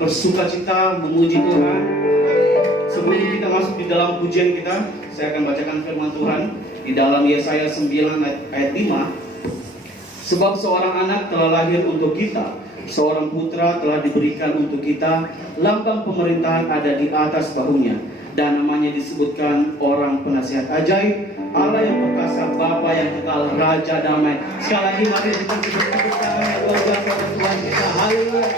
bersukacita memuji Tuhan. Sebelum kita masuk di dalam pujian kita, saya akan bacakan firman Tuhan di dalam Yesaya 9 ayat 5. Sebab seorang anak telah lahir untuk kita, seorang putra telah diberikan untuk kita, lambang pemerintahan ada di atas bahunya, dan namanya disebutkan Orang Penasihat Ajaib, Allah yang perkasa, Bapa yang kekal, Raja damai. Sekali lagi mari kita bertepuk tangan yang luar biasa pada Tuhan kita. Haleluya.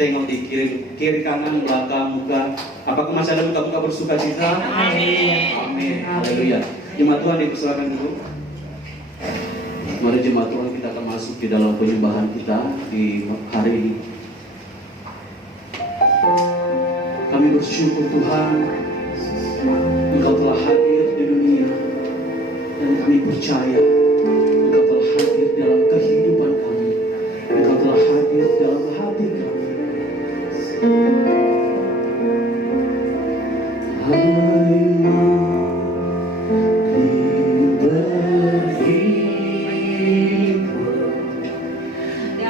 Tengok di kiri kanan, belakang, muka. Apakah masih ada muka-muka bersuka cita? Amin. Amin. Haleluya. Jemaat Tuhan dipersilakan dulu. Mari jemaat Tuhan, kita akan masuk di dalam penyembahan kita di hari ini. Kami bersyukur Tuhan, Engkau telah hadir di dunia, dan kami percaya Engkau telah hadir dalam kehidupan kami. Engkau telah hadir dalam hati kami.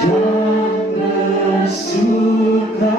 Dan bersuka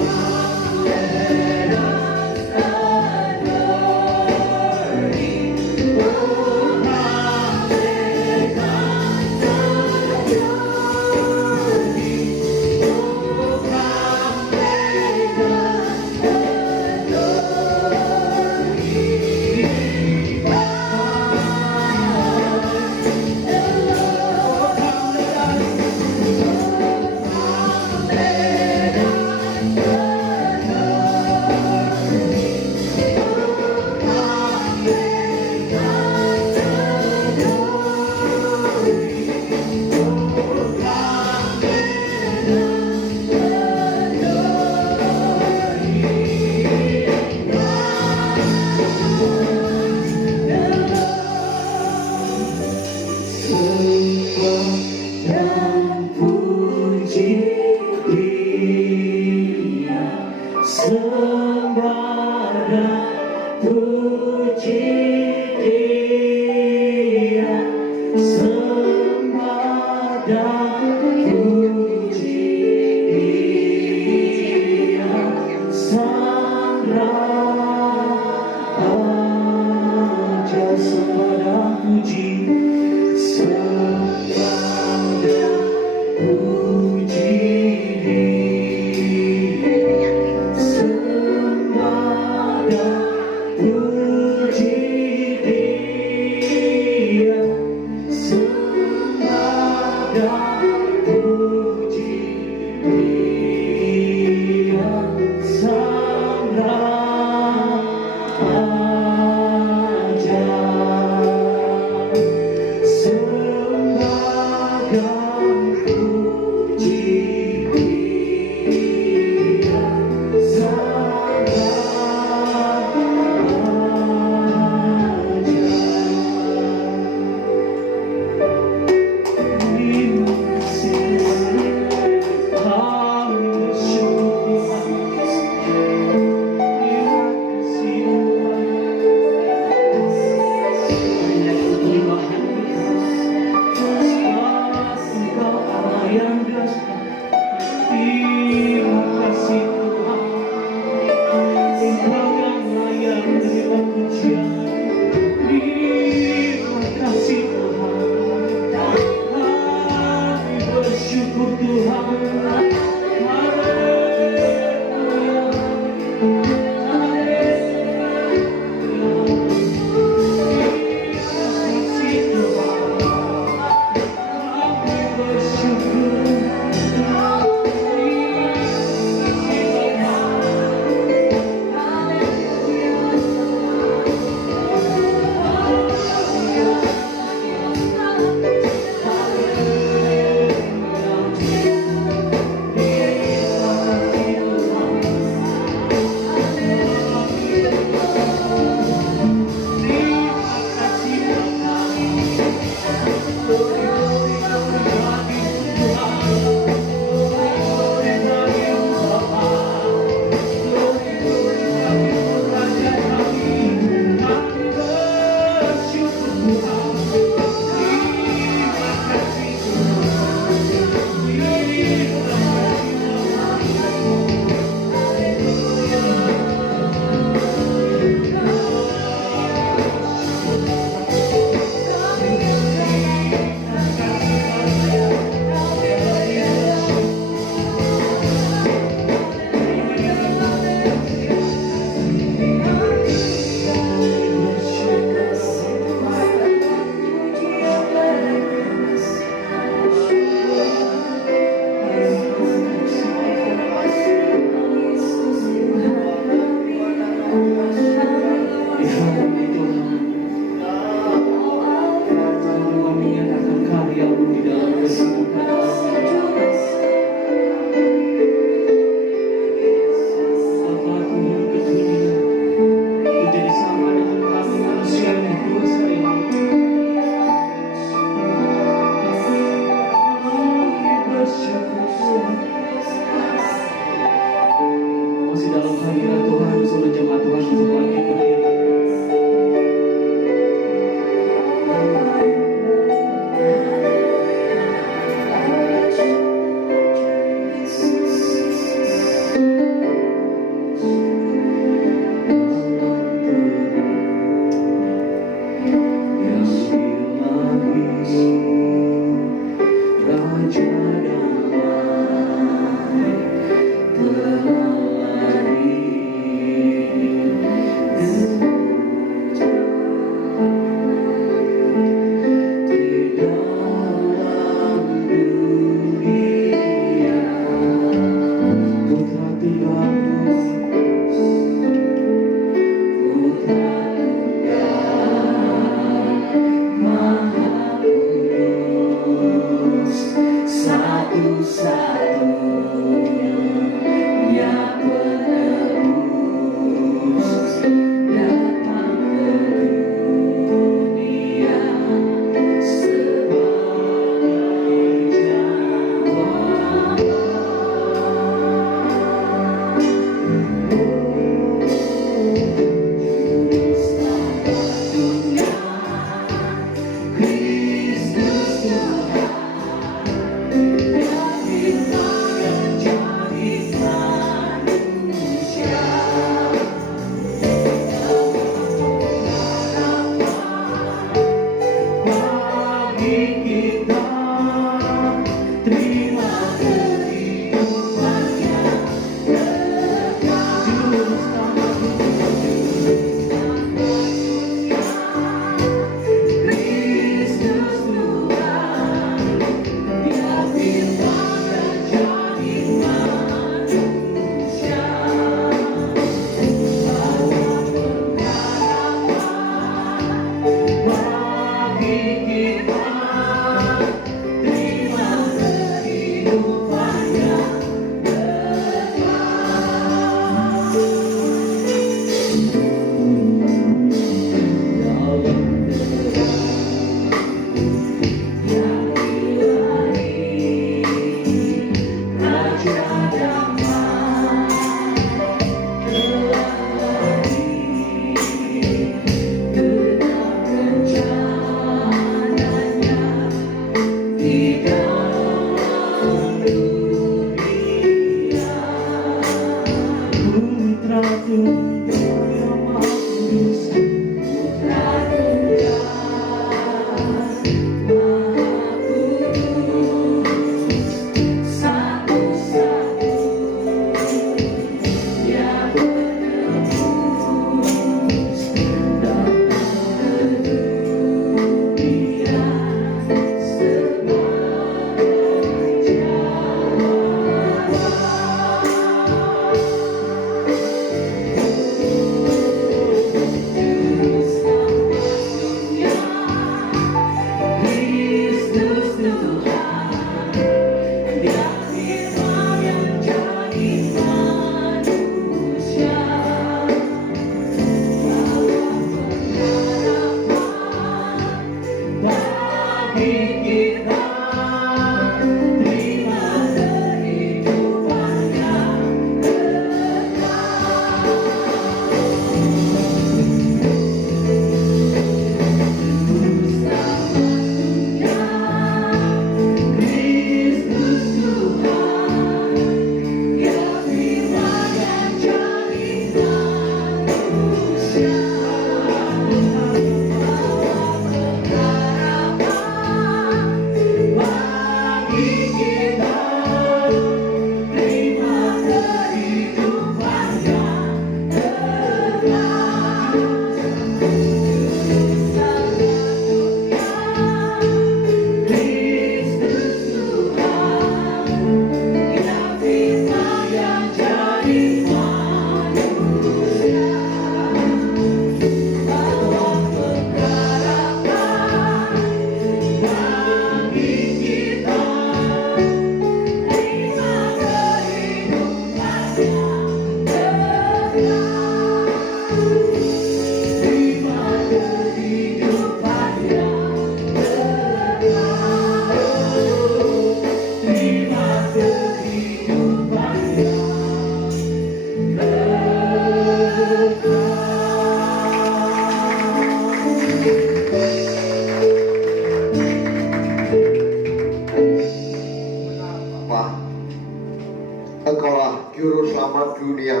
Dunia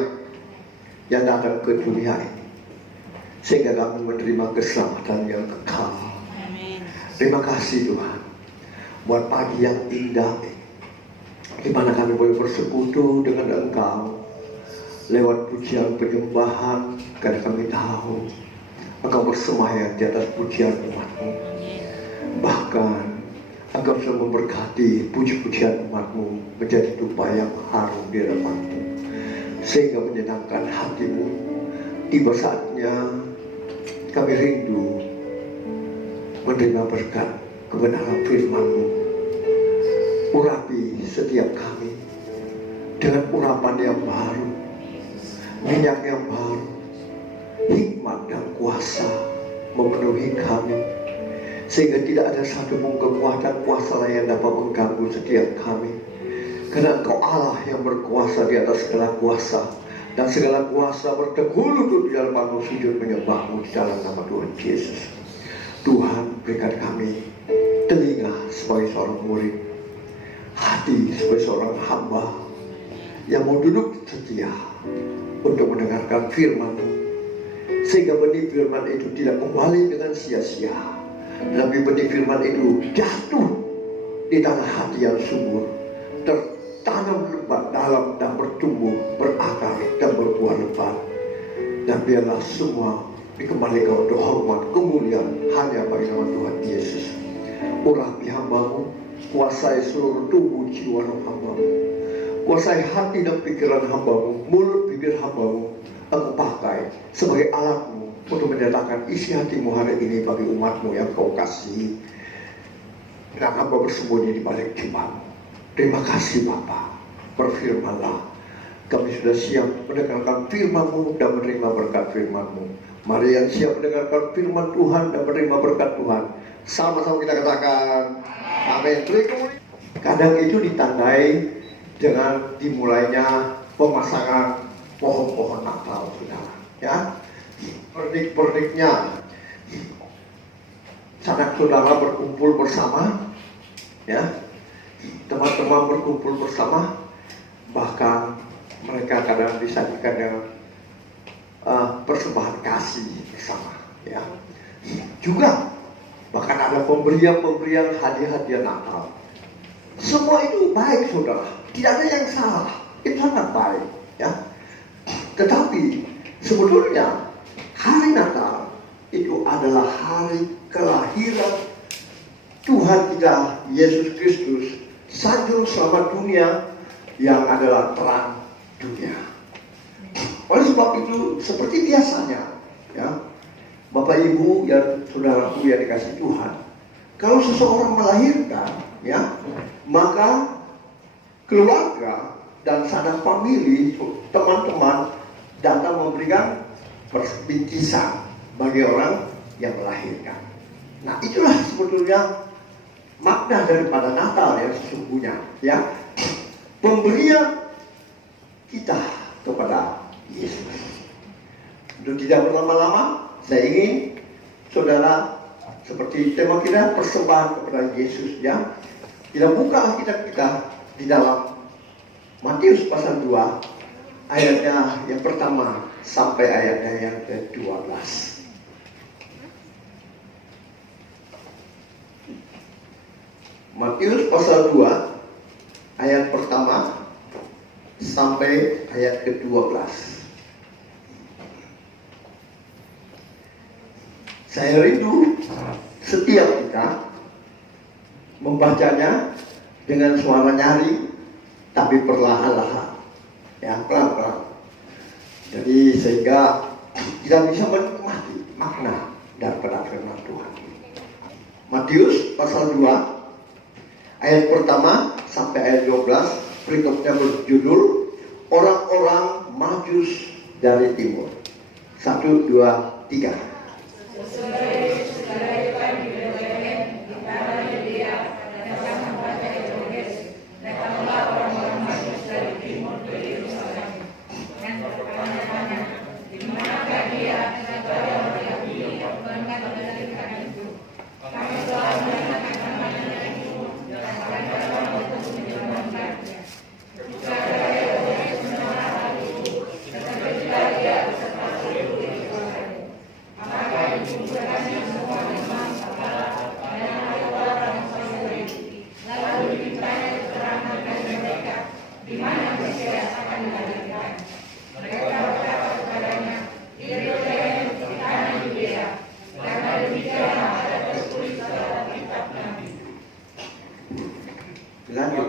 yang datang ke dunia ini sehingga kami menerima keselamatan yang kekal. Terima kasih Tuhan buat pagi yang indah di mana kami boleh bersekutu dengan Engkau lewat pujian penyembahan, karena kami tahu Engkau bersemayam di atas pujian umat-Mu. Bahkan Engkau sudah memberkati puji-pujian umat-Mu menjadi dupa yang harum di hadapan-Mu sehingga menyenangkan hati-Mu. Tiba saatnya kami rindu menerima berkat kebenaran firman-Mu. Urapi setiap kami dengan urapan yang baru, minyak yang baru, hikmat dan kuasa memenuhi kami, sehingga tidak ada satupun kekuatan kuasa lain yang dapat mengganggu setiap kami. Karena Engkau Allah yang berkuasa di atas segala kuasa, dan segala kuasa berteguh lutut di hadapan-Mu, sujud menyembah-Mu di dalam nama Tuhan Yesus. Tuhan, berikan kami telinga sebagai seorang murid, hati sebagai seorang hamba yang mau duduk setia untuk mendengarkan firman-Mu, sehingga benih firman itu tidak kembali dengan sia-sia, Tetapi benih firman itu jatuh di tanah hati yang subur, tertanam lebat dalam dan bertumbuh, berakar dan berbuah lebat. Dan biarlah semua dikembalikan untuk hormat kemuliaan hanya bagi nama Tuhan Yesus. Urapi hambamu, kuasai seluruh tubuh jiwa roh hambamu, kuasai hati dan pikiran hambamu, mulut bibir hambamu, engkau pakai sebagai alatmu untuk menyatakan isi hatimu hari ini bagi umatmu yang kau kasihi. Dan hamba bersembunyi di balik jemaatmu. Terima kasih Bapa, berfirmanlah. Kami sudah siap mendengarkan firman-Mu dan menerima berkat firman-Mu. Mari yang siap mendengarkan firman Tuhan dan menerima berkat Tuhan, sama-sama kita katakan amin. Kadang itu ditandai dengan dimulainya pemasangan pohon-pohon Natal, saudara. Ya, pernik-perniknya, sanak saudara berkumpul bersama, ya, teman-teman berkumpul bersama, bahkan mereka kadang disajikan dengan persembahan kasih bersama, ya. Juga bahkan ada pemberian hadiah-hadiah Natal. Semua itu baik, saudara. Tidak ada yang salah. Itu sangat baik, ya. Tetapi sebetulnya hari Natal itu adalah hari kelahiran Tuhan kita Yesus Kristus, Sanjung Selamat dunia, yang adalah terang dunia. Oleh sebab itu, seperti biasanya, ya, Bapak Ibu dan saudaraku yang dikasih Tuhan, kalau seseorang melahirkan, ya, maka keluarga dan sanak famili, teman-teman datang memberikan bingkisan bagi orang yang melahirkan. Nah, itulah sebetulnya makna daripada Natal yang sesungguhnya, ya, pemberian kita kepada Yesus. Untuk tidak berlama-lama, saya ingin saudara, seperti tema kita, persembahan kepada Yesus, ya, kita buka Alkitab kita di dalam Matius pasal 2 ayatnya yang pertama sampai ayatnya yang ke-12. Matius pasal 2 ayat pertama sampai ayat ke-12. Saya rindu setiap kita membacanya dengan suara nyaring, tapi perlahan-lahan, ya, pelan-pelan. Jadi sehingga kita bisa menikmati makna daripada firman Tuhan. Matius pasal 2 ayat pertama sampai ayat 12, berikutnya berjudul orang-orang Majus dari timur. 1, 2, 3. Lanjut.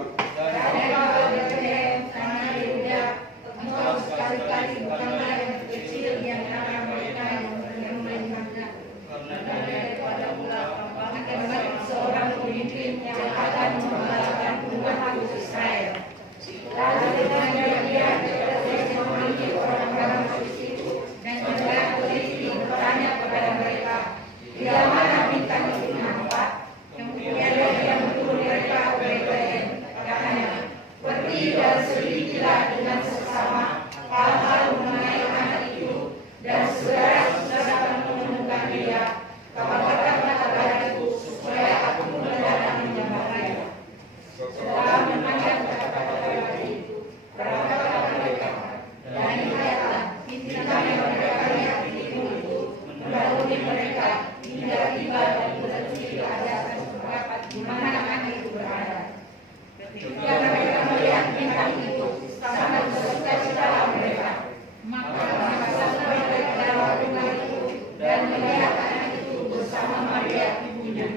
Ketika mereka melihat bintang itu, sangat bersuka-citalah mereka. Maka masuklah mereka ke dalam rumah itu dan melihat anak itu bersama Maria ibunya,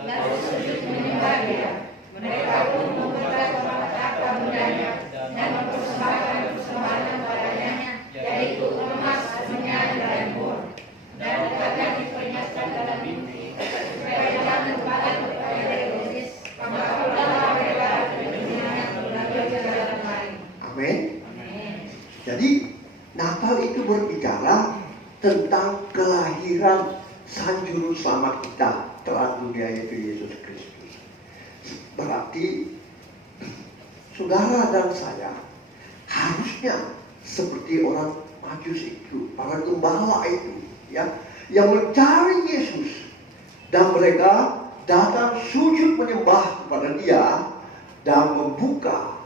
lalu sujud menyembah dia. Mereka pun membuka harta bendanya dan mempersembahkan persembahan kepadanya, yaitu emas, minyak, dan mur. Dan akan diperingatkan dalam mimpi supaya jangan kembali kepada Herodes, maka pulanglah mereka dengan berlari ke jalan lain. Amin. Jadi Natal itu berbicara tentang kelahiran Sang Juru Selamat kita telah dunia, yaitu Yesus Kristus. Berarti saudara dan saya harusnya seperti orang Majus itu, para gembala itu, ya, yang mencari Yesus, dan mereka datang sujud menyembah kepada Dia dan membuka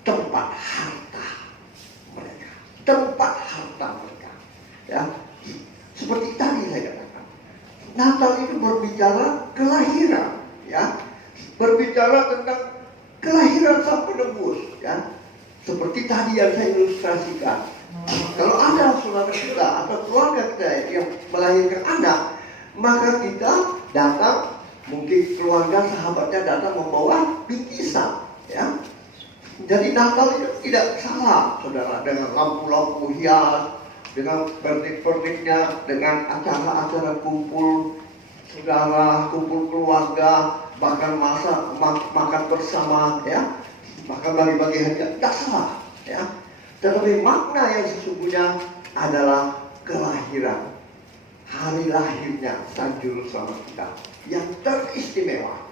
tempat harta mereka, ya. Seperti tadi saya katakan, Natal itu berbicara kelahiran, ya, berbicara tentang kelahiran Sang Penebus, ya. Seperti tadi yang saya ilustrasikan. Kalau ada saudara kita atau keluarga kita yang melahirkan anak, maka kita datang, mungkin keluarga sahabatnya datang membawa bingkisan, ya. Jadi Natal itu tidak salah, saudara, dengan lampu-lampu hias, dengan pernik-perniknya, dengan acara-acara kumpul saudara, kumpul keluarga, bahkan makan bersama, ya, bahkan bagi-bagi hadiah, tidak salah, ya. Tetapi makna yang sesungguhnya adalah kelahiran, hari lahirnya Sang Juru Selamat kita yang teristimewa.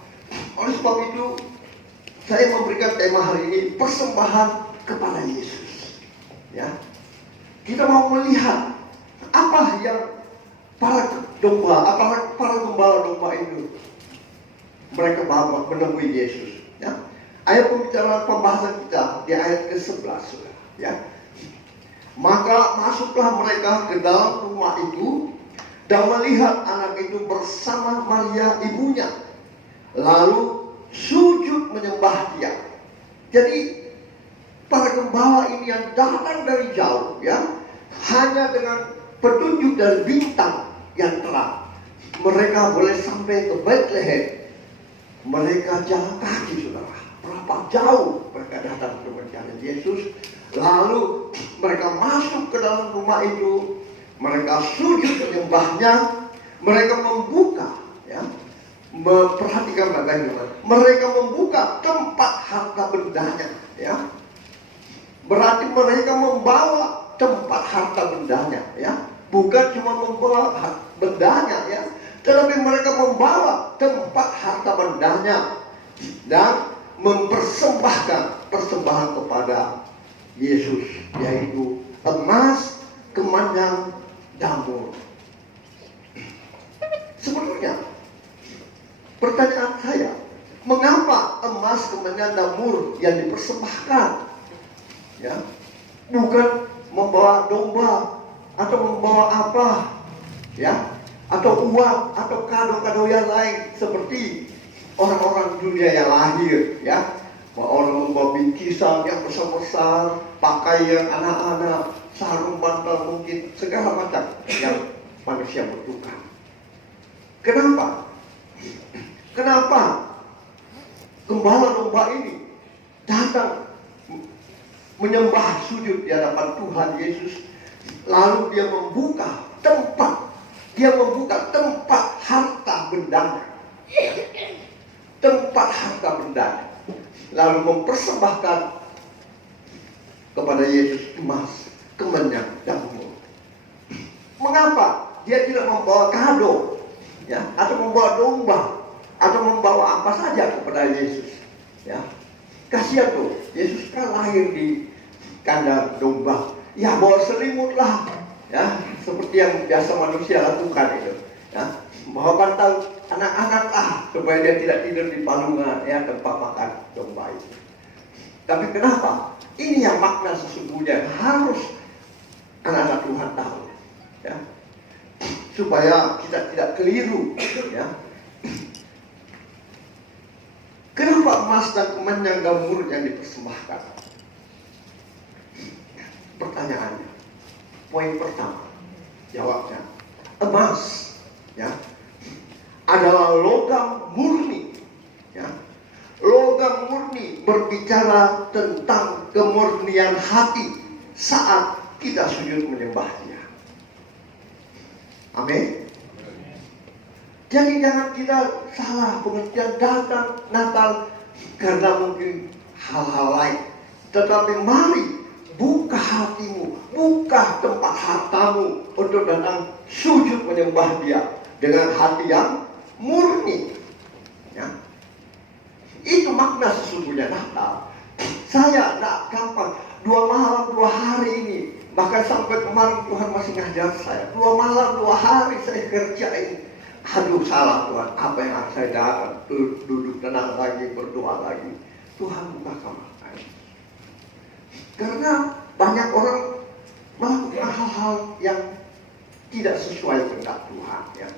Oleh sebab itu, saya memberikan tema hari ini, persembahan kepada Yesus. Ya, kita mau melihat apa yang para gembala domba itu mereka bawa menemui Yesus. Ya, ayat pembicaraan pembahasan kita di ayat ke-11. Ya, maka masuklah mereka ke dalam rumah itu dan melihat anak itu bersama Maria ibunya, lalu sujud menyembah dia. Jadi para gembala ini yang datang dari jauh, ya, hanya dengan petunjuk dari bintang yang terang, mereka boleh sampai ke Bethlehem. Mereka jalan kaki, saudara. Berapa jauh mereka datang untuk mencari Yesus. Lalu mereka masuk ke dalam rumah itu, mereka sujud menyembahnya, mereka membuka, ya, memperhatikan bagaimana mereka membuka tempat harta bendanya, ya. Berarti mereka membawa tempat harta bendanya, ya, bukan cuma membawa bendanya, ya, tetapi mereka membawa tempat harta bendanya dan mempersembahkan persembahan kepada Yesus, yaitu emas, kemenyan, dan mur. Sebetulnya pertanyaan saya, mengapa emas, kemenyan, dan mur yang dipersembahkan? Ya, bukan membawa domba atau membawa apa, ya, atau uang atau kado-kado yang lain seperti orang-orang dunia yang lahir, ya. Orang membawa bingkisan yang besar-besar, pakaian anak-anak, sarung bantal, mungkin segala macam yang manusia butuhkan. Kenapa? Kenapa gembala domba ini datang menyembah sujud di hadapan Tuhan Yesus, lalu dia membuka tempat harta bendanya, tempat harta bendanya, lalu mempersembahkan kepada Yesus emas, kemenyan, dan mur. Mengapa dia tidak membawa kado, ya, atau membawa domba, atau membawa apa saja kepada Yesus? Ya, kasihan tuh, Yesus kan lahir di kandang domba, ya, bawa selimut lah, ya, seperti yang biasa manusia lakukan itu, ya, bawa bantal anak-anak lah supaya dia tidak tidur di palungan, ya, tempat makan domba itu. Tapi kenapa? Ini yang makna sesungguhnya harus anak-anak Tuhan tahu, ya, supaya kita tidak keliru, ya. Kenapa emas dan penyangga murni yang dipersembahkan? Pertanyaannya, poin pertama, jawabnya, emas, ya, adalah logam murni, ya. Logam murni berbicara tentang kemurnian hati saat kita sujud menyembah Dia. Amin. Jadi jangan kita salah pengertian datang Natal karena mungkin hal-hal lain. Tetapi mari buka hatimu, buka tempat hartamu untuk datang sujud menyembah Dia dengan hati yang murni. Ya. Itu makna sesungguhnya Natal. Saya tidak gampang 2 malam 2 hari ini, bahkan sampai kemarin Tuhan masih ngajar saya 2 malam 2 hari saya kerja ini. Aduh salah Tuhan, apa yang harus saya datang? Duduk tenang lagi, berdoa lagi. Tuhan bukakan mata. Karena banyak orang melakukan hal-hal yang tidak sesuai kehendak Tuhan. Ya.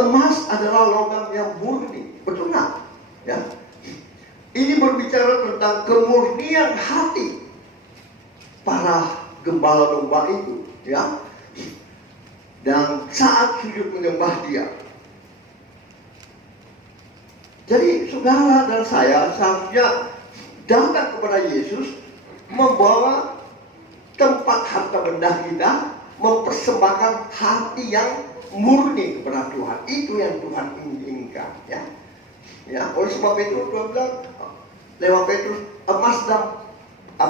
Emas adalah logam yang murni, betul nggak? Ya. Ini berbicara tentang kemurnian hati para gembala domba itu, ya. Dan saat sujud menyembah Dia. Jadi saudara dan saya seharusnya datang kepada Yesus, membawa tempat harta benda kita, mempersembahkan hati yang murni kepada Tuhan. Itu yang Tuhan inginkan, ya. Ya, oleh sebab itu Tuhan bilang lewat Petrus, emas dan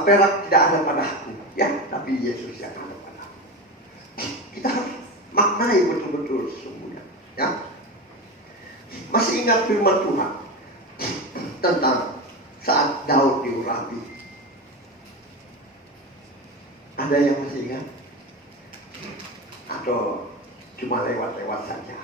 perak tidak ada padaku, ya, tapi Yesus yang ada padaku. Kita harus maknai betul-betul sesungguhnya, ya. Masih ingat firman Tuhan tentang saat Daud diurapi? Ada yang masih ingat? Atau cuma lewat-lewat saja?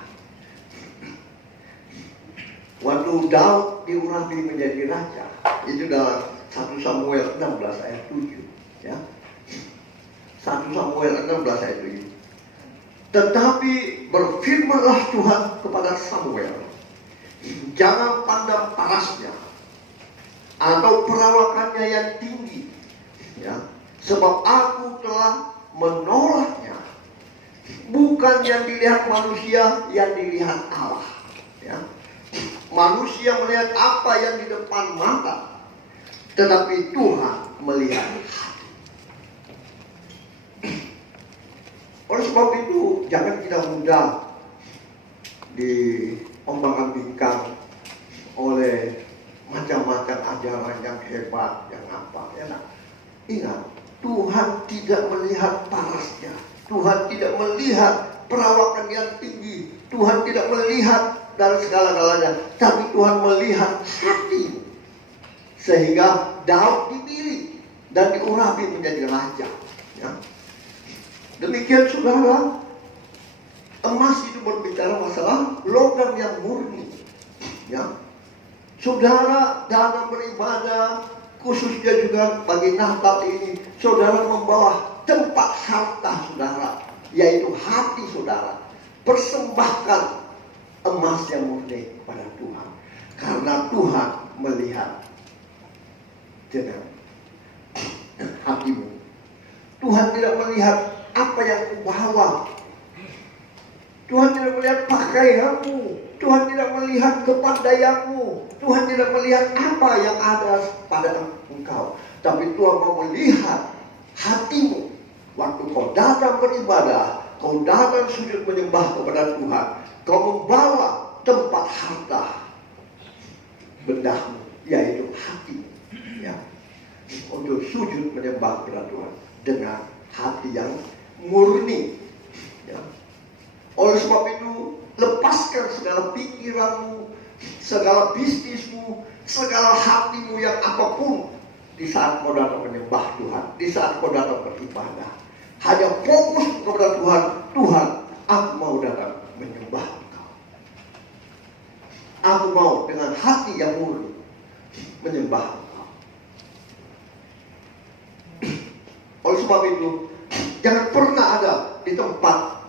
Waktu Daud diurapi menjadi raja, itu dalam 1 Samuel 16 ayat 7, ya. 1 Samuel 16 ayat 7. Tetapi berfirmanlah Tuhan kepada Samuel, jangan pandang parasnya atau perawakannya yang tinggi, ya, sebab aku telah menolaknya. Bukan yang dilihat manusia, yang dilihat Allah, ya. Manusia melihat apa yang di depan mata, tetapi Tuhan melihat hati. Oleh sebab itu jangan kita mudah diombang-ambingkan oleh macam-macam ajaran yang hebat, yang apa, ya. Ingat, Tuhan tidak melihat parasnya, Tuhan tidak melihat perawakan yang tinggi, Tuhan tidak melihat dari segala-galanya, tapi Tuhan melihat hati. Sehingga Daud dipilih dan diurapi menjadi raja, ya. Demikian saudara, emas itu berbicara masalah logam yang murni, ya. Saudara dalam beribadah, khususnya juga bagi Natal ini, saudara membawa tempat harta saudara, yaitu hati saudara. Persembahkan emas yang murni kepada Tuhan, karena Tuhan melihat dengan hatimu. Tuhan tidak melihat apa yang kau bawa. Tuhan tidak melihat pakaianmu, Tuhan tidak melihat kepandaianmu, Tuhan tidak melihat apa yang ada pada engkau, tapi Tuhan mau melihat hatimu. Waktu kau datang beribadah, kau datang sujud menyembah kepada Tuhan, kau membawa tempat harta bendamu, yaitu hati, ya, untuk sujud menyembah kepada Tuhan dengan hati yang murni, ya. Oleh sebab itu, lepaskan segala pikiranmu, segala bisnismu, segala hatimu yang apapun di saat kau datang menyembah Tuhan, di saat kau datang beribadah. Hanya fokus kepada Tuhan. Tuhan, aku mau datang menyembah Engkau. Aku mau dengan hati yang murni menyembah Engkau. Oleh sebab itu, jangan pernah ada di tempat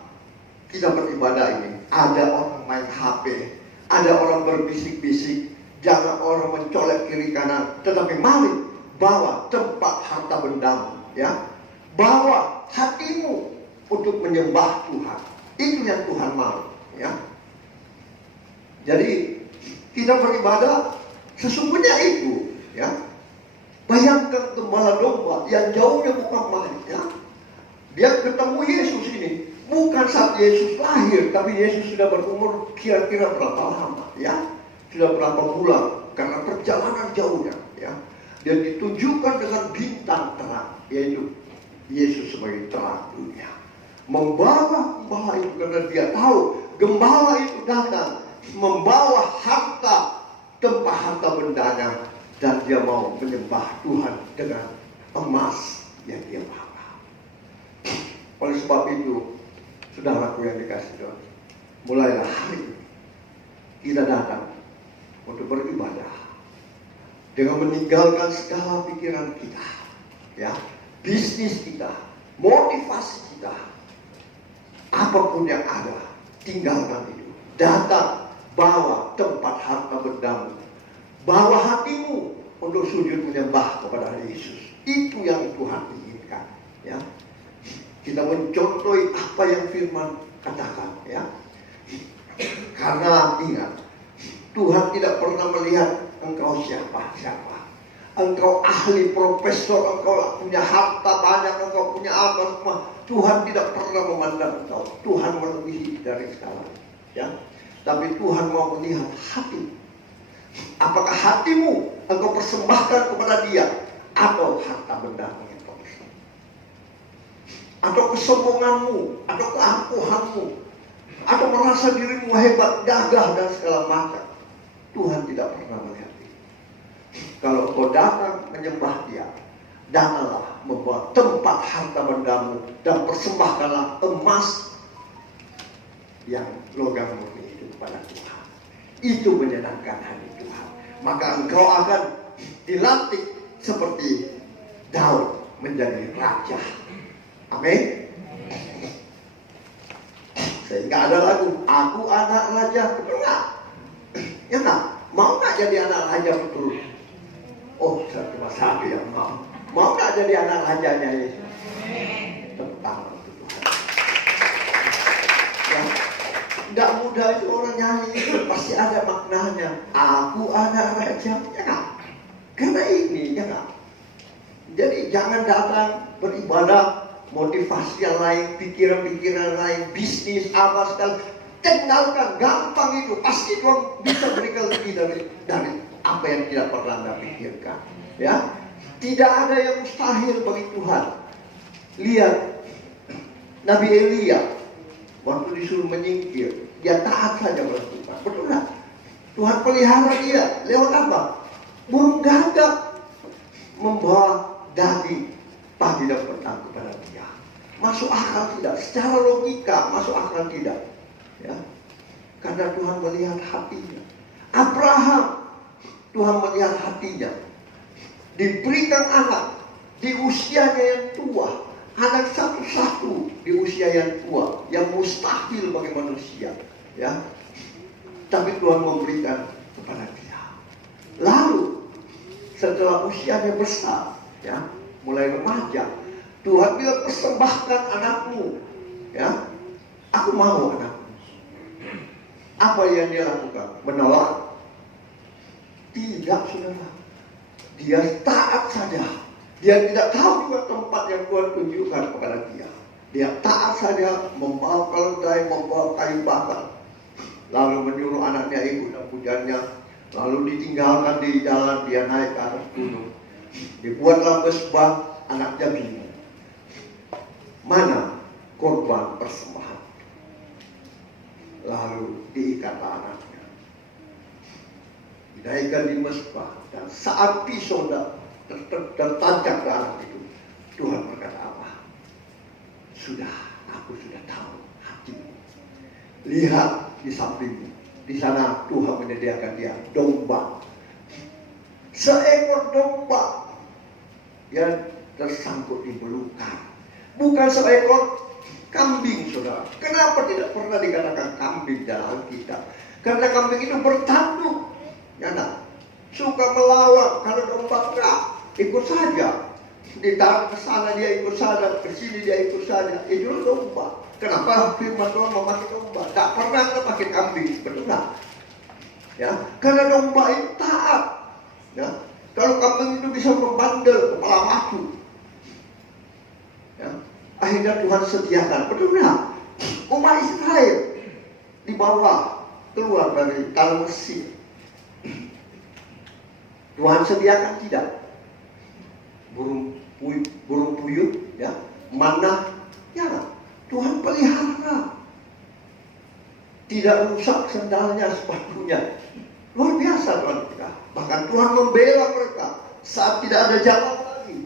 kita beribadah ini ada orang main HP, ada orang berbisik-bisik, jangan orang mencolek kiri kanan, tetapi mari bawa tempat harta bendamu, ya. Bawa hatimu untuk menyembah Tuhan. Itu yang Tuhan mau, ya. Jadi kita beribadah sesungguhnya itu, ya. Bayangkan gembala domba yang jauhnya bukan main, ya. Dia ketemu Yesus ini bukan saat Yesus lahir, tapi Yesus sudah berumur kira-kira berapa lama, ya? Sudah berapa bulan karena perjalanan jauhnya, ya. Dan ditunjukkan dengan bintang terang, yaitu Yesus sebagai terang dunia. Membawa gembala itu karena dia tahu gembala itu datang membawa harta, tempat harta bendanya, dan dia mau menyembah Tuhan dengan emas yang dia bawa. Oleh sebab itu, saudaraku yang dikasih Tuhan, mulailah hari ini kita datang untuk beribadah dengan meninggalkan segala pikiran kita, ya, bisnis kita, motivasi kita, apapun yang ada, tinggalkan itu. Datang, bawa tempat harta bendamu, bawa hatimu untuk sujud menyembah kepada Yesus. Itu yang Tuhan inginkan, ya. Kita mencontohi apa yang firman katakan, ya. Karena ingat, Tuhan tidak pernah melihat engkau siapa. Engkau ahli profesor, engkau punya harta banyak, engkau punya apa semua. Tuhan tidak pernah memandang engkau. Tuhan melebihi dari segalanya, ya. Tapi Tuhan mau melihat hati. Apakah hatimu engkau persembahkan kepada Dia, atau harta bendamu yang kau persembahkan, atau kesombonganmu, atau keangkuhanmu, atau merasa dirimu hebat, gagah dan segala macam. Tuhan tidak pernah melihat itu. Kalau kau datang menyembah Dia, datanglah membawa tempat harta bendamu dan persembahkanlah emas yang logam murni itu kepada Tuhan. Itu menyenangkan hati Tuhan. Maka engkau akan dilantik seperti Daud menjadi raja. Amin. Sehingga ada lagu, aku anak raja, betul nggak? Ya nggak? Mau nggak jadi anak raja betul? Oh, cuma satu yang mau. Mau nggak jadi anak rajanya Yesus? Tentang itu Tuhan. Ya, nggak mudah itu orang nyanyi itu pasti ada maknanya. Aku anak raja, ya nggak? Karena ini, ya nggak? Jadi jangan datang beribadah, motivasi yang lain, pikiran-pikiran lain, bisnis apa sekali. Tinggalkan, gampang itu. Pasti Tuhan bisa berikan lebih dari apa yang tidak pernah Anda pikirkan. Ya, tidak ada yang mustahil bagi Tuhan. Lihat Nabi Elia waktu disuruh menyingkir, dia taat saja kepada Tuhan. Betul tak? Tuhan pelihara dia. Lewat apa? Burung gagak membawa daging pagi dan petang kepada dia. Masuk akal tidak? Secara logika masuk akal tidak? Ya, karena Tuhan melihat hatinya. Abraham, Tuhan melihat hatinya. Diberikan anak di usianya yang tua, anak satu-satu di usia yang tua, yang mustahil bagi manusia. Ya, tapi Tuhan memberikan kepada dia. Lalu setelah usianya besar, ya, mulai remaja, Tuhan bilang persembahkan anakmu. Ya, aku mau anakmu. Apa yang dia lakukan? Menolak? Tidak, saudara. Dia taat saja. Dia tidak tahu juga tempat yang Tuhan tunjukkan kepada dia. Dia taat saja, membawa keledai, membawa kayu bakar. Lalu menyuruh anaknya ikut dan pujannya. Lalu ditinggalkan di jalan, dia naik ke atas gunung. Dibuatlah mesbah, anaknya bingung. Mana korban persembahan? Lalu diikatlah anaknya, dinaikkan di mesbah, dan saat pisau tertancap ke anak itu, Tuhan berkata apa? Sudah, aku sudah tahu hatimu. Lihat di sampingmu, di sana Tuhan menyediakan dia domba, seekor domba yang tersangkut di belukar, bukan seekor kambing, saudara. Kenapa tidak pernah dikatakan kambing dalam Alkitab? Karena kambing itu bertanduk, ya nak. suka melawan. Kalau domba enggak, ikut saja. Ditaruh ke sana dia ikut sana, ke sini dia ikut saja. Itu domba. Kenapa firman Tuhan memakai domba? Tak pernah kita pakai kambing, betul tak? Ya, karena domba itu taat. Ya, kalau kambing itu bisa membandel kepala batu. Ya, akhirnya Tuhan sediakan, betul tak? Umat Israel dibawa keluar dari tanah Mesir. Tuhan sediakan tidak? Burung puyuh, ya, mana, ya, Tuhan pelihara. Tidak rusak sendalnya, sepatunya. Luar biasa Tuhan kita. Bahkan Tuhan membela mereka saat tidak ada jalan lagi.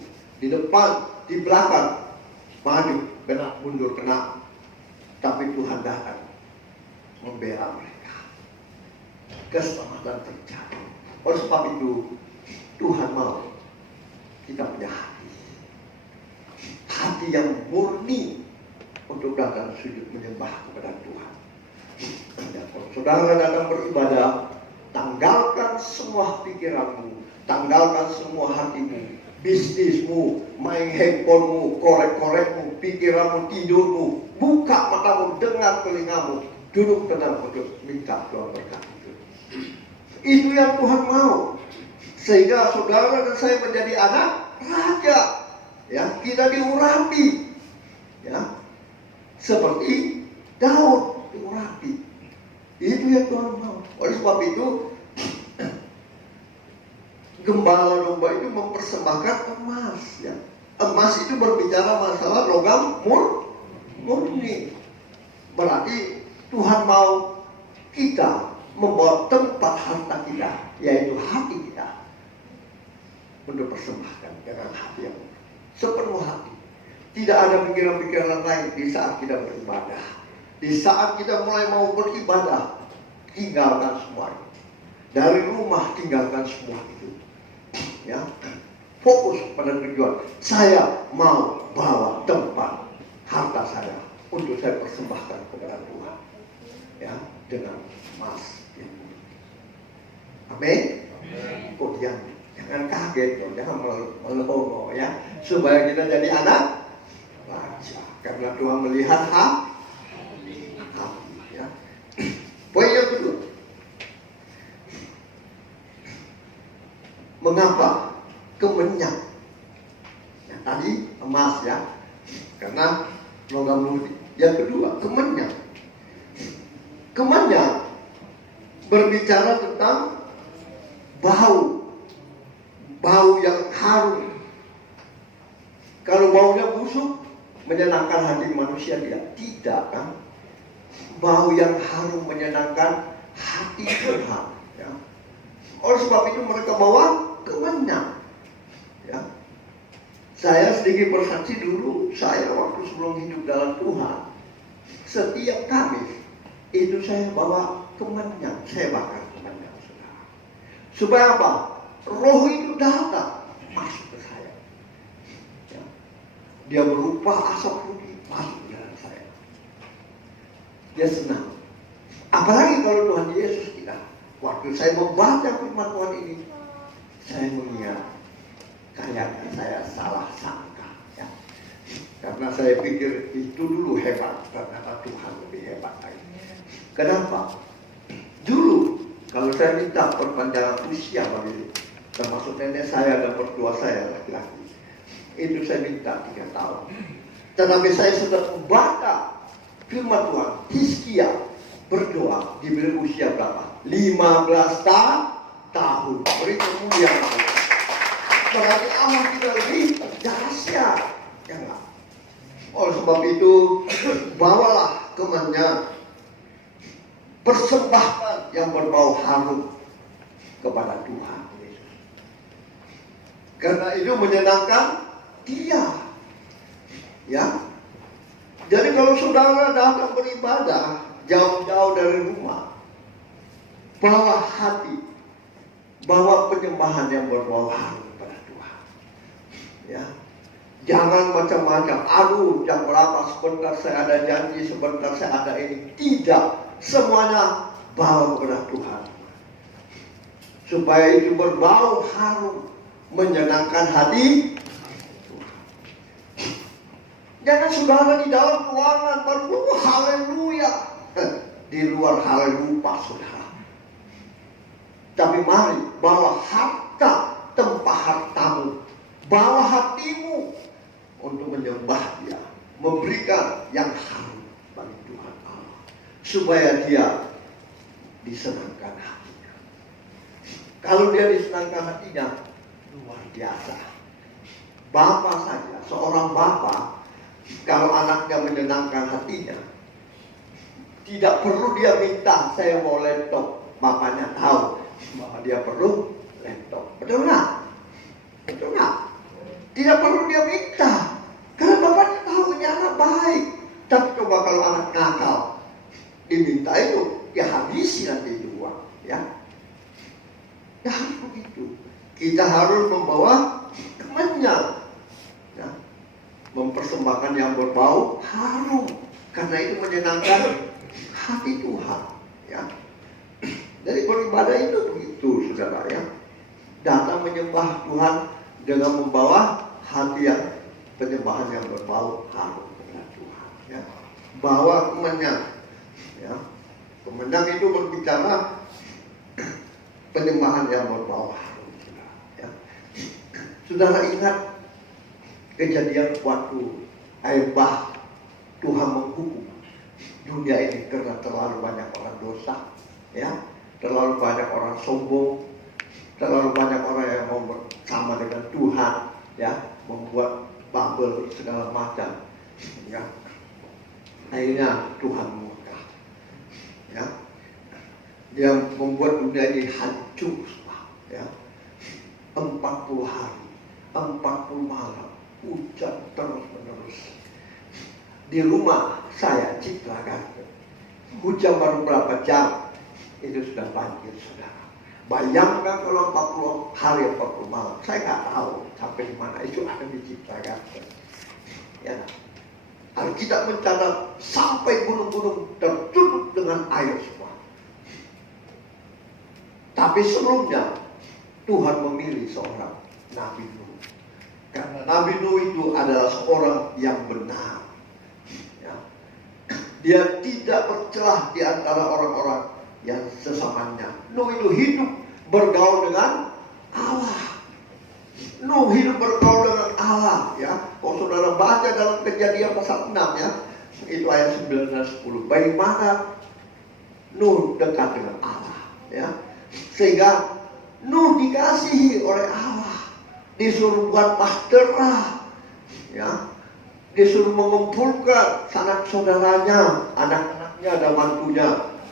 Di depan, di belakang, maju, kena, mundur, kena. Tapi Tuhan datang membela mereka. Keselamatan terjadi. Oleh sebab itu, Tuhan mau kita punya hati. Hati yang murni untuk datang sujud menyembah kepada Tuhan. Dan kalau saudara datang beribadah, tanggalkan semua pikiranmu, tanggalkan semua hatimu, bisnismu, main handphonemu, korek-korekmu, pikiranmu, tidurmu, buka matamu, dengar telingamu, duduk tenang untuk minta Tuhan berkat itu. Itu yang Tuhan mau. Sehingga saudara dan saya menjadi anak raja. Ya, kita diurapi. Ya. Seperti Daud diurapi. Itu yang Tuhan mau. Oleh sebab itu gembala domba itu mempersembahkan emas, ya. Emas itu berbicara masalah logam murni. Berarti Tuhan mau kita membawa tempat harta kita, yaitu hati kita, untuk persembahkan dengan hati yang sepenuh hati. Tidak ada pikiran-pikiran lain di saat kita beribadah. Di saat kita mulai mau beribadah, tinggalkan semua itu. Dari rumah tinggalkan semua itu. Ya, fokus pada tujuan. Saya mau bawa tempat harta saya untuk saya persembahkan kepada Tuhan. Ya, dengan emas. Amin. Kemudian jangan kaget, jangan melongo, ya, supaya kita jadi anak raja. Karena Tuhan melihat hati, ya. Poin yang kedua, mengapa kemenyan? Yang tadi emas, ya, karena logam mulia. Yang kedua, kemenyan. Kemenyan berbicara tentang bau yang harum. Kalau baunya busuk, menyenangkan hati manusia tidak, kan? Bau yang harum menyenangkan hati Tuhan, ya. Oleh sebab itu mereka bawa kemenyan, ya. Saya sedikit bersaksi dulu, saya waktu sebelum hidup dalam Tuhan, setiap Kamis itu saya bawa kemenyan, saya bakar kemenyan, saudara. Supaya apa? Roh itu datang masuk ke saya, ya. Dia berupa asap putih masuk ke dalam saya. Dia senang. Apalagi kalau Tuhan Yesus kita. Waktu saya membaca firman Tuhan ini, saya mengingat kayaknya saya salah sangka, ya. Karena saya pikir itu dulu hebat, ternyata Tuhan lebih hebat lagi. Kenapa? Dulu kalau saya minta perpanjangan usia bagi, termasuk nenek saya dan mertua saya laki-laki, itu saya minta 3 tahun. Tetapi saya sudah membaca firman Tuhan, Hizkia berdoa diberi usia berapa? 15 tahun. Beri kemuliaan Allah. Berarti Allah kita lebih dahsyat, ya enggak? Oleh sebab itu, bawalah kemenyan, persembahkan yang berbau harum kepada Tuhan Yesus. Karena itu menyenangkan Dia, ya. Jadi kalau saudara datang beribadah jauh-jauh dari rumah, bawa hati, bawa penyembahan yang berbau harum kepada Tuhan, ya. Jangan macam-macam. Aduh, jam berapa? Sebentar saya ada janji, sebentar saya ada ini. Tidak. Semuanya bawa kepada Tuhan. supaya itu berbau harum, menyenangkan hati. Jangan saudara di dalam ruangan baru haleluya, di luar haleluya saudara. Tapi mari bawa harta, tempah hartamu, bawa hatimu untuk menyembah Dia, memberikan yang harum bagi Tuhan Allah, supaya Dia disenangkan hatinya. Kalau Dia disenangkan hatinya, luar biasa. Bapak saja, seorang bapak, kalau anaknya menyenangkan hatinya, tidak perlu dia minta, saya mau laptop. Bapaknya tahu bahwa dia perlu laptop. Betul nggak? Betul nggak? Tidak perlu dia minta, karena bapaknya tahu ini anak baik. Tapi coba kalau anak nakal, diminta itu, dia habisi nanti itu uang. Ya harus begitu. Kita harus membawa kemenyan, ya, mempersembahkan yang berbau harum, karena itu menyenangkan hati Tuhan. Ya, dari beribadah itu begitu, saudara ya. Datang menyembah Tuhan dengan membawa hati yang penyembahan yang berbau harum kepada Tuhan. Ya, bawa kemenyan. Ya, kemenyan itu berbicara penyembahan yang berbau harum. Ya. Saudara ingat kejadian waktu air bah Tuhan menghukum dunia ini karena terlalu banyak orang dosa, ya, terlalu banyak orang sombong, terlalu banyak orang yang mau bersama dengan Tuhan, ya, membuat Babel segala macam, ya. Akhirnya Tuhan murka, ya, Dia membuat dunia ini hancur, ya. 40 hari, 40 malam, hujan terus menerus. Di rumah saya citrakan, hujan baru berapa jam itu sudah banjir, saudara. Bayangkan kalau 40 hari 40 malam, saya nggak tahu sampai di mana itu akan diciptakan. Ya, Alkitab mencatat sampai gunung-gunung tertutup dengan air semua. Tapi sebelumnya Tuhan memilih seorang Nabi Nuh, karena Nabi Nuh itu adalah seorang yang benar. Dia tidak bercelah di antara orang-orang yang sesamanya. Nuh itu hidup bergaul dengan Allah. Nuh hidup bergaul dengan Allah, ya. Kalau saudara baca dalam Kejadian pasal 6, ya, itu ayat 9 dan 10. Bagaimana Nuh dekat dengan Allah, ya. Sehingga Nuh dikasihi oleh Allah, disuruh buat bahtera, ya. Disuruh mengumpulkan sanak saudaranya, anak-anaknya dan mantunya.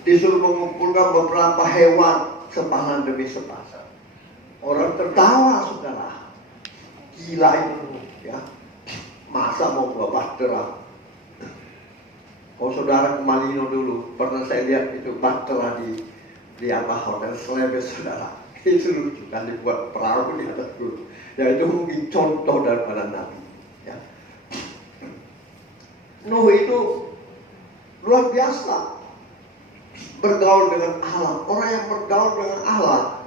Disuruh mengumpulkan beberapa hewan sepasang demi sepasang. Orang tertawa, saudara. Gila itu, ya. Masa mau buat bahtera? Kalau saudara ke Malino dulu, pernah saya lihat itu bahtera di atas hotel Slebes, saudara. Itu lucu kan, dibuat perahu di atas dulu. Ya, itu mungkin contoh daripada Nabi. Ya. Nuh itu luar biasa bergaul dengan Allah. Orang yang bergaul dengan Allah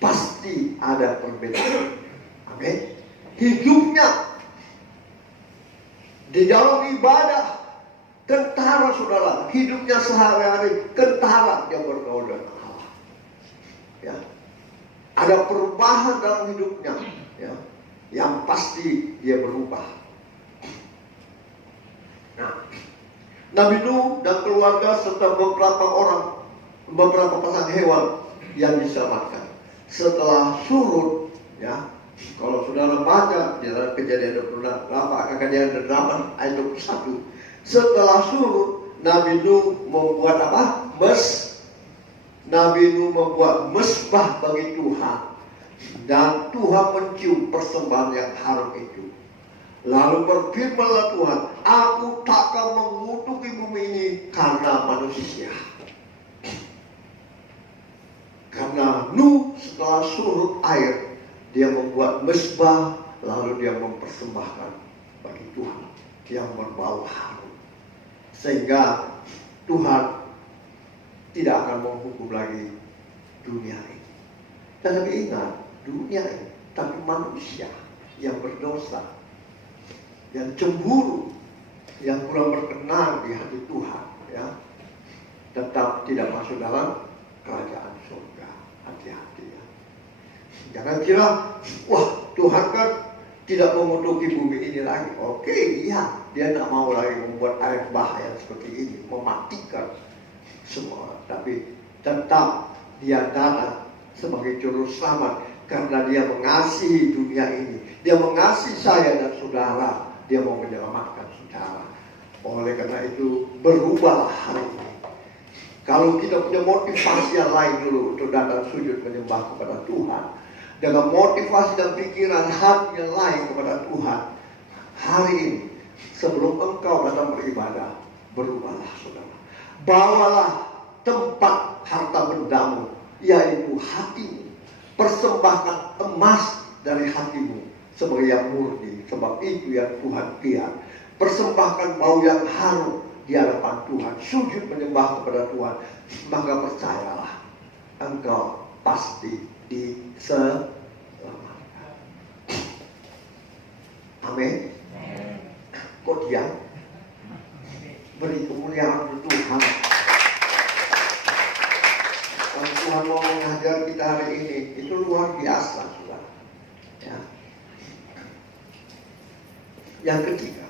pasti ada perbedaan. Amin. Hidupnya di dalam ibadah kentara, saudara. Hidupnya sehari-hari kentara, dia bergaul dengan Allah. Ya. Ada perubahan dalam hidupnya, ya. Yang pasti dia berubah. Nah, Nabi Nuh dan keluarga serta beberapa pasang hewan yang diselamatkan. Setelah surut, ya, kalau saudara baca di dalam Kejadian 28, Kejadian 8 ayat 21, setelah surut, Nabi Nuh membuat apa? Nabi Nuh membuat mesbah bagi Tuhan, dan Tuhan mencium persembahan yang harum itu. Lalu berfirmanlah Tuhan, aku takkan mengutuki bumi ini karena manusia. Karena Nuh setelah surut air, dia membuat mesbah, lalu dia mempersembahkan bagi Tuhan yang berbau harum. Sehingga Tuhan tidak akan menghukum lagi dunia ini. Tetapi ingat, dunia ini, tapi manusia yang berdosa, yang cemburu, yang kurang berkenan di hati Tuhan, ya, tetap tidak masuk dalam kerajaan surga. Hati-hati ya. Jangan kira, wah Tuhan kan tidak mengutuki bumi ini lagi. Oke, iya, dia tidak mau lagi membuat air bah yang seperti ini, mematikan semua. Tapi tetap dia datang sebagai juru selamat karena dia mengasihi dunia ini. Dia mengasihi saya dan saudara. Dia mau menyelamatkan saudara. Oleh karena itu, berubahlah hari ini. Kalau kita punya motivasi yang lain dulu untuk datang sujud menyembah kepada Tuhan, dengan motivasi dan pikiran hati yang lain kepada Tuhan, hari ini sebelum engkau datang beribadah, berubahlah saudara. Bawalah tempat harta bendamu, yaitu hatimu. Persembahkan emas dari hatimu sebagai yang murni, sebab itu yang Tuhan lihat. Persembahkan bau yang harum di hadapan Tuhan, sujud menyembah kepada Tuhan, maka percayalah, engkau pasti diselamatkan. Amin. Kok diam? Beri kemuliaan untuk Tuhan. Kalau Tuhan mau mengajar kita hari ini, itu luar biasa, saudara. Ya. Yang ketiga,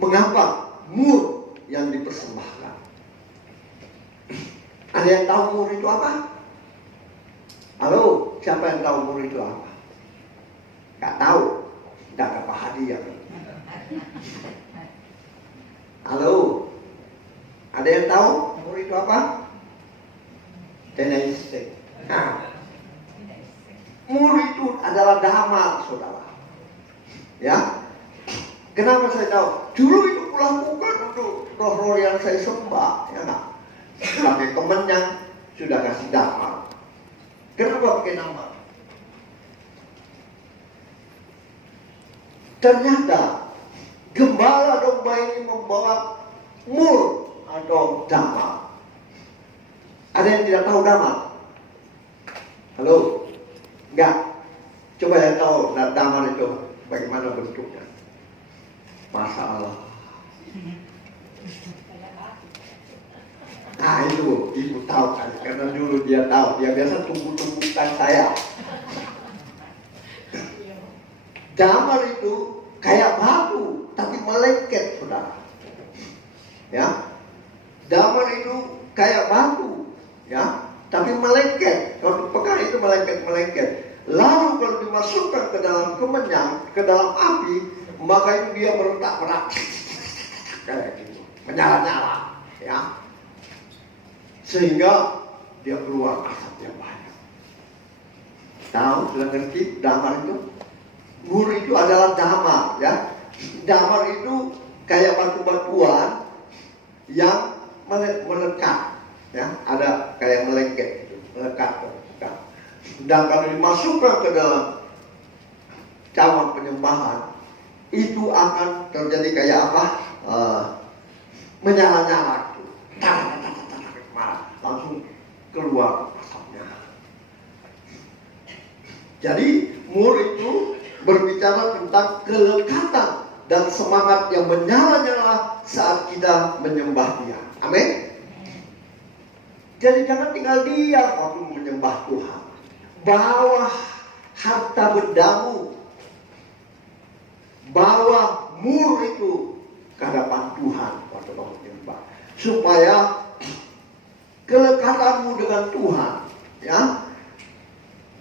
mengapa mur yang dipersembahkan? Ada yang tahu mur itu apa? Halo, siapa yang tahu mur itu apa? Gak tahu, tidak dapat hadiah. Halo, ada yang tahu mur itu apa? Tenai stick. Nah, mur itu adalah damar, saudara. Ya, kenapa saya tahu? Dulu itu kulakukan untuk roh-roh yang saya sembah, ya nggak? Pakai kemenyan, sudah kasih damar. Kenapa pakai damar? Ternyata gembala domba ini membawa mur atau damar. Ada yang tidak tahu damar? Halo? Enggak. Coba yang tahu damar itu bagaimana bentuknya? Masalah. Nah itu ibu tahu kan, karena dulu dia tahu, dia biasa tunggu-tunggukan saya. Damar itu kayak batu, tapi melengket, saudara. Ya, damar itu kayak batu, ya, tapi melengket. Kalau dipegang itu melengket. Lalu kalau dimasukkan ke dalam kemenyan, ke dalam api, maka itu dia meretak-retak kayak gitu, menyala-nyala, ya, sehingga dia keluar asap yang banyak. Tahu, sudah ngerti damar itu? Mur itu adalah damar, ya. Damar itu kayak batu-batuan yang melekat, ya, ada kayak melengket gitu, melekat. Dan kalau dimasukkan ke dalam cawan penyembahan, itu akan terjadi kayak apa? Menyala-nyala gitu. Langsung keluar asapnya. Jadi mur itu berbicara tentang kelekatan dan semangat yang menyala-nyala saat kita menyembah Dia. Amin. Jadi jangan tinggal diam waktu menyembah Tuhan. Bawa harta bendamu, bawa mur itu ke hadapan Tuhan waktu kamu menyembah, supaya kelekatanmu dengan Tuhan, ya,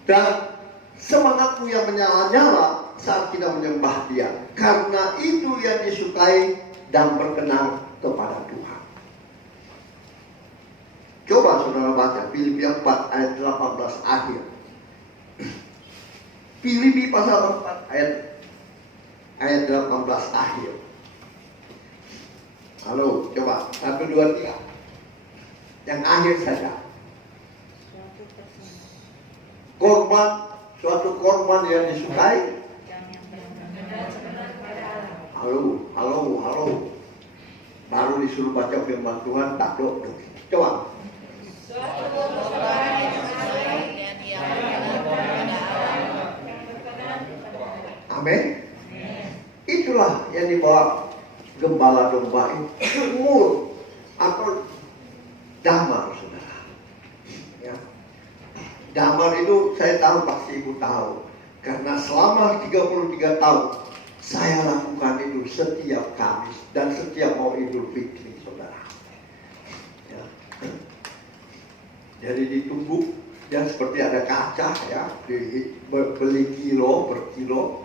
dan semangatmu yang menyala-nyala saat kita menyembah Dia, karena itu yang disukai dan berkenan kepada Tuhan. Coba saudara baca Filipi 4 ayat 18 akhir. Filipi pasal 4 ayat 18 akhir. Halo, coba 1, 2, 3. Yang akhir saja. Suatu korban yang disukai. Halo. Baru disuruh baca firman Tuhan, tak dok. Coba. suatu korban yang baik dan yang benar kepada Allah. Amin. Itulah yang dibawa gembala domba itu, mur atau damar, saudara. Ya. Damar itu saya tahu, pasti ibu tahu, karena selama 33 tahun saya lakukan itu setiap Kamis dan setiap mau Idul Fitri, saudara. Ya. Jadi ditumbuk dan seperti ada kaca, ya, beli kilo per kilo,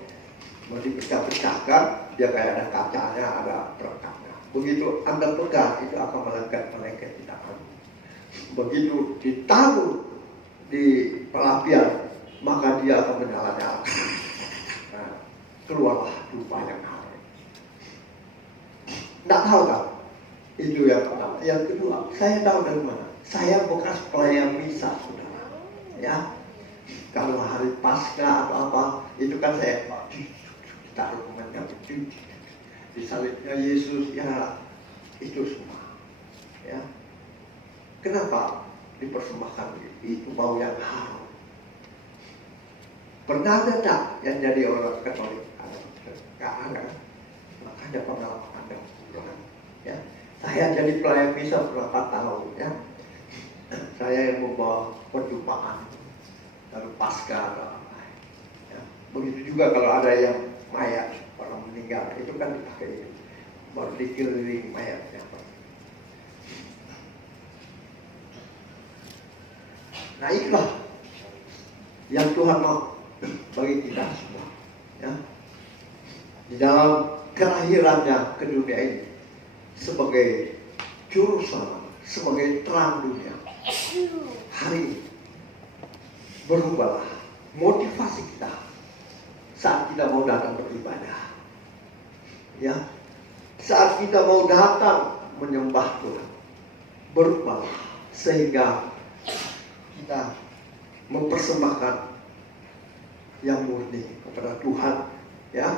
mau dipecah-pecahkan, dia kayak ada kacanya, ada perekatnya. Begitu Anda pegang, itu akan melengket di tangan. Begitu ditaruh di pelapian, maka dia akan menyala-nyala. Nah, keluarlah dupa yang ada. Tidak tahu kan? Itu yang pertama. Yang kedua, saya tahu dari mana. Saya bekas pelayan misa, saudara. Ya, kalau hari Paskah atau apa, itu kan saya taruh kemennya, disalibnya Yesus, ya itu semua. Ya, kenapa dipersembahkan itu bau yang harum? Pernah ada tak yang jadi orang Katolik? Nggak ada. Makanya pengalaman Anda kurang. Ya, saya jadi pelayan misa berapa tahun, ya. Saya yang membawa perjumpaan, lalu Paskah atau apa. Ya. Begitu juga kalau ada yang mayat orang meninggal, itu kan dipakai itu, baru dikelilingi mayatnya. Nah, itulah yang Tuhan mau bagi kita semua, ya. Di dalam kelahirannya ke dunia ini sebagai juru selamat, sebagai terang dunia. Hari ini berubahlah motivasi kita saat kita mau datang beribadah, ya, saat kita mau datang menyembah Tuhan. Berubahlah sehingga kita mempersembahkan yang murni kepada Tuhan, ya,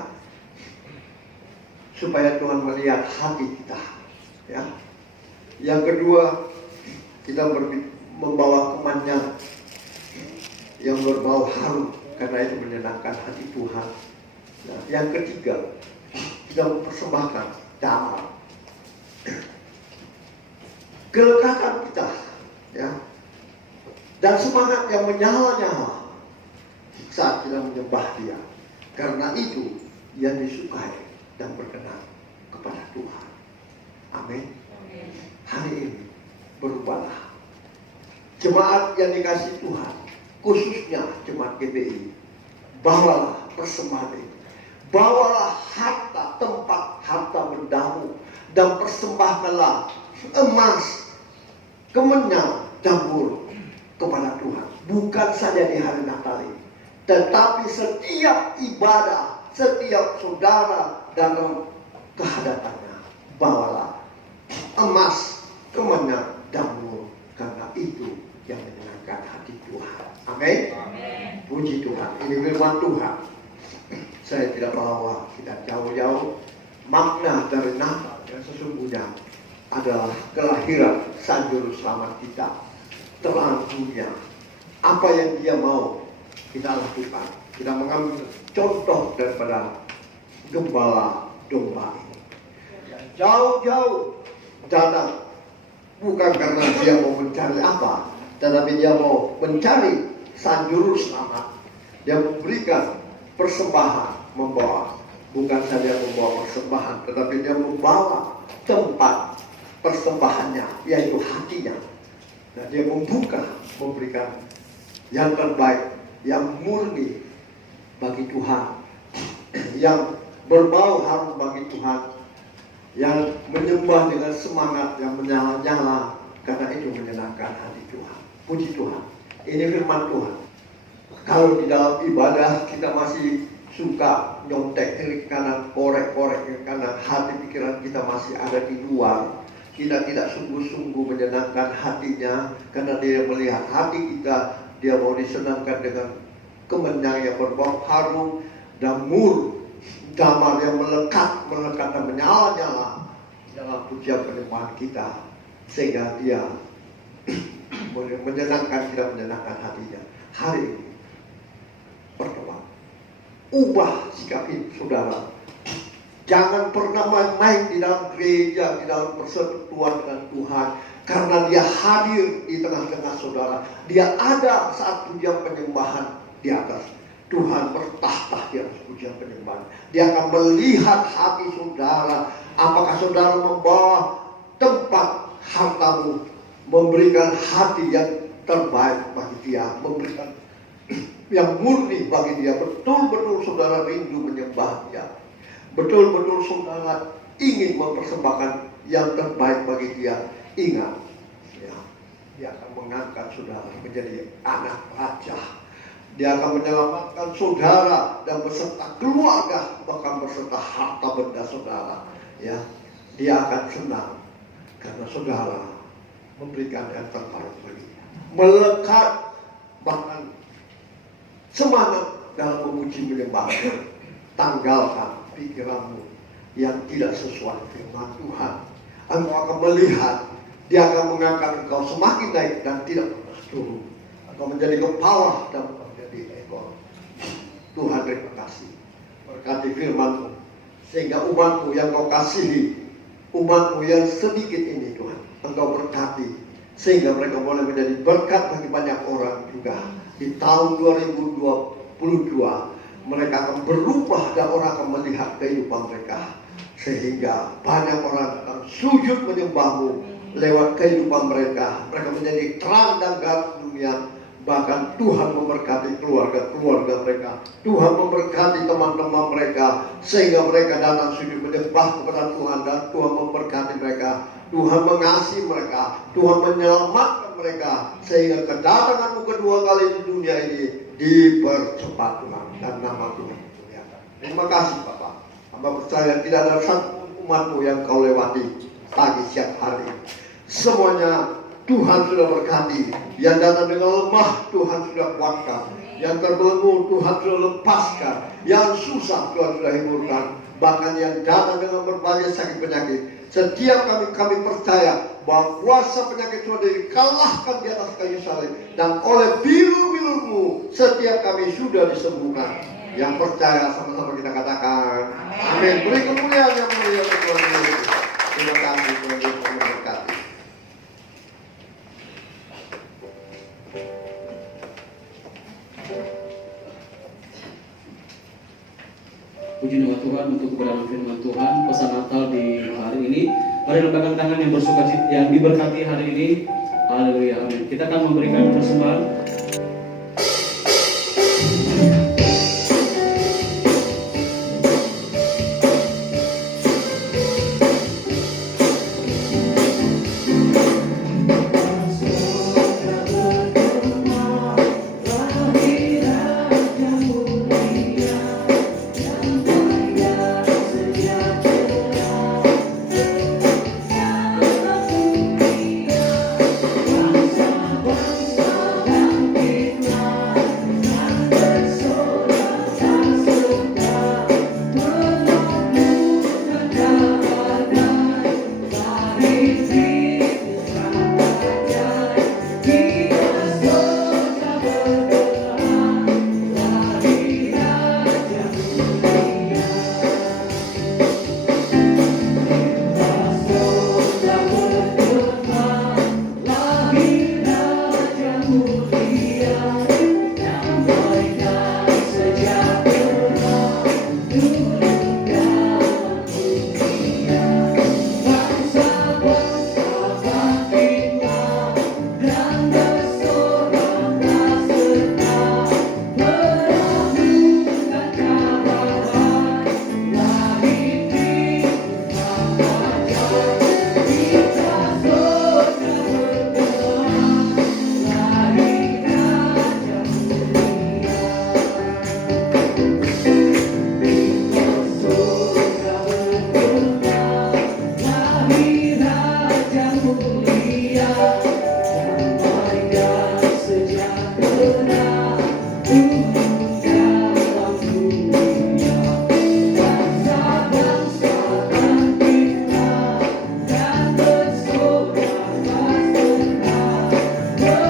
supaya Tuhan melihat hati kita, ya. Yang kedua, kita membawa kemenyan yang berbau harum, karena itu menyenangkan hati Tuhan. Nah, yang ketiga, kita mempersembahkan damar, kelekatan kita, ya, dan semangat yang menyala-nyala saat kita menyembah Dia. Karena itu yang disukai dan berkenan kepada Tuhan. Amin. Hari ini berubahlah. Jemaat yang dikasih Tuhan, khususnya jemaat GBI, bawalah persembahan ini. Bawalah harta, tempat harta bendamu, dan persembahkanlah emas, kemenyan, dapur kepada Tuhan. Bukan saja di hari Natal ini, tetapi setiap ibadah, setiap saudara dalam kehadapannya, bawalah emas, kemenyan, dapur, karena itu yang menyenangkan hati Tuhan. Amin. Puji Tuhan. Ini firman Tuhan. Saya tidak bawa kita jauh-jauh. Makna dari Natal yang sesungguhnya adalah kelahiran Sang Juru Selamat kita, terang dunia. Apa yang Dia mau kita lakukan. Kita mengambil contoh daripada gembala domba ini. Jauh-jauh datang, bukan karena dia mau mencari apa, tetapi dia mau mencari Sang Juru Selamat. Dia memberikan persembahan, membawa, bukan saja membawa persembahan, tetapi dia membawa tempat persembahannya, yaitu hatinya. Nah, dia membuka, memberikan yang terbaik, yang murni bagi Tuhan, yang berbau harum bagi Tuhan, yang menyembah dengan semangat yang menyala-nyala, karena itu menyenangkan hati Tuhan. Puji Tuhan. Ini firman Tuhan. Kalau di dalam ibadah kita masih suka nyontek kiri kanan, korek-korek kiri kanan, hati pikiran kita masih ada di luar, kita tidak sungguh-sungguh menyenangkan hatinya, karena Dia melihat hati kita, Dia mau disenangkan dengan kemenyan yang berbau harum dan mur, damar yang melekat dan menyala-nyala dalam pujian penyembahan kita, sehingga Dia menyenangkan tidak menyenangkan hatinya. Hari ini bertobat, ubah sikap hidup saudara. Jangan pernah main-main di dalam gereja, di dalam persekutuan dengan Tuhan, karena Dia hadir di tengah-tengah saudara. Dia ada saat pujian penyembahan di atas. Tuhan bertahta di atas pujian penyembahan. Dia akan melihat hati saudara. Apakah saudara membawa tempat hartamu, memberikan hati yang terbaik bagi Dia, memberikan yang murni bagi Dia. Betul-betul saudara rindu menyembah Dia. Betul-betul saudara ingin mempersembahkan yang terbaik bagi Dia. Ingat, ya, Dia akan mengangkat saudara menjadi anak raja. Dia akan menyelamatkan saudara dan beserta keluarga, bahkan beserta harta benda saudara. Ya, Dia akan senang karena saudara memberikan yang terbaik bagi Dia. Melekat bahkan semangat dalam memuji menyembah. Tanggalkan pikiranmu yang tidak sesuai dengan Tuhan. Engkau akan melihat Dia akan mengangkat engkau semakin naik dan tidak pernah turun. Engkau menjadi kepala dan menjadi ekor. Tuhan terima kasih. Berkati firman-Mu sehingga umat-Mu yang Kau kasihi, umat-Mu yang sedikit ini Tuhan, Engkau berkati sehingga mereka boleh menjadi berkat bagi banyak orang juga. Di tahun 2022 mereka akan berubah dan orang akan melihat kehidupan mereka, sehingga banyak orang akan sujud menyembah-Mu lewat kehidupan mereka. Mereka menjadi terang dan garam dunia. Bahkan Tuhan memberkati keluarga-keluarga mereka. Tuhan memberkati teman-teman mereka sehingga mereka datang sujud menyembah kepada Tuhan, dan Tuhan memberkati mereka. Tuhan mengasihi mereka. Tuhan menyelamatkan mereka sehingga kedatangan-Mu kedua kali di dunia ini dipercepat Tuhan, dan nama Tuhan dimuliakan. Terima kasih Bapak. Hamba percaya tidak ada satu umat-Mu yang Kau lewati pagi siang hari. Semuanya Tuhan sudah berkati. Yang datang dengan lemah Tuhan sudah kuatkan. Yang terbelenggu Tuhan sudah lepaskan. Yang susah Tuhan sudah hiburkan. Bahkan yang datang dengan berbagai sakit penyakit, setiap kami percaya bahwa kuasa penyakit sudah dikalahkan di atas kayu salib, dan oleh bilur-bilur-Mu setiap kami sudah disembuhkan. Yang percaya sama-sama kita katakan amin. Beri kemuliaan yang mulia bagi Tuhan Yesus. Terima kasih Tuhan Yesus memberkati. Puji nama Tuhan untuk kebenaran firman Tuhan. Pesan Natal di hari ini, mari lambaikan tangan yang bersukacita, yang diberkati hari ini. Haleluya, amin. Kita akan memberikan persembahan. Yeah.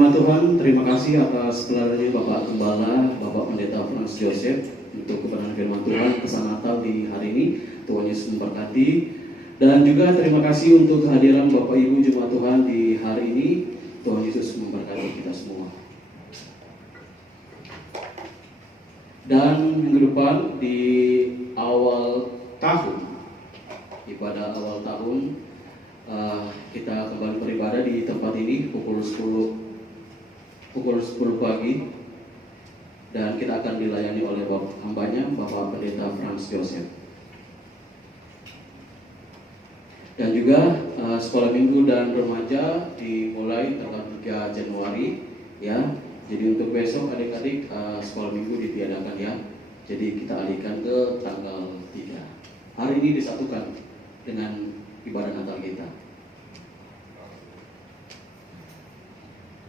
Jemaat Tuhan, terima kasih atas pelayanan Bapak Gembala, Bapak Pendeta Frans Joseph untuk kebenaran firman Tuhan pesan Natal di hari ini. Tuhan Yesus memberkati. Dan juga terima kasih untuk kehadiran Bapak Ibu Jemaat Tuhan di hari ini. Tuhan Yesus memberkati kita semua. Dan minggu depan di awal tahun, ibadah awal tahun, kita kembali beribadah di tempat ini pukul 10 pagi, dan kita akan dilayani oleh hambanya Bapak Pendeta Frans Joseph. Dan juga sekolah minggu dan remaja dimulai tanggal 3 Januari ya. Jadi untuk besok adik-adik sekolah minggu ditiadakan ya. Jadi kita alihkan ke tanggal 3. Hari ini disatukan dengan ibadah Natal kita.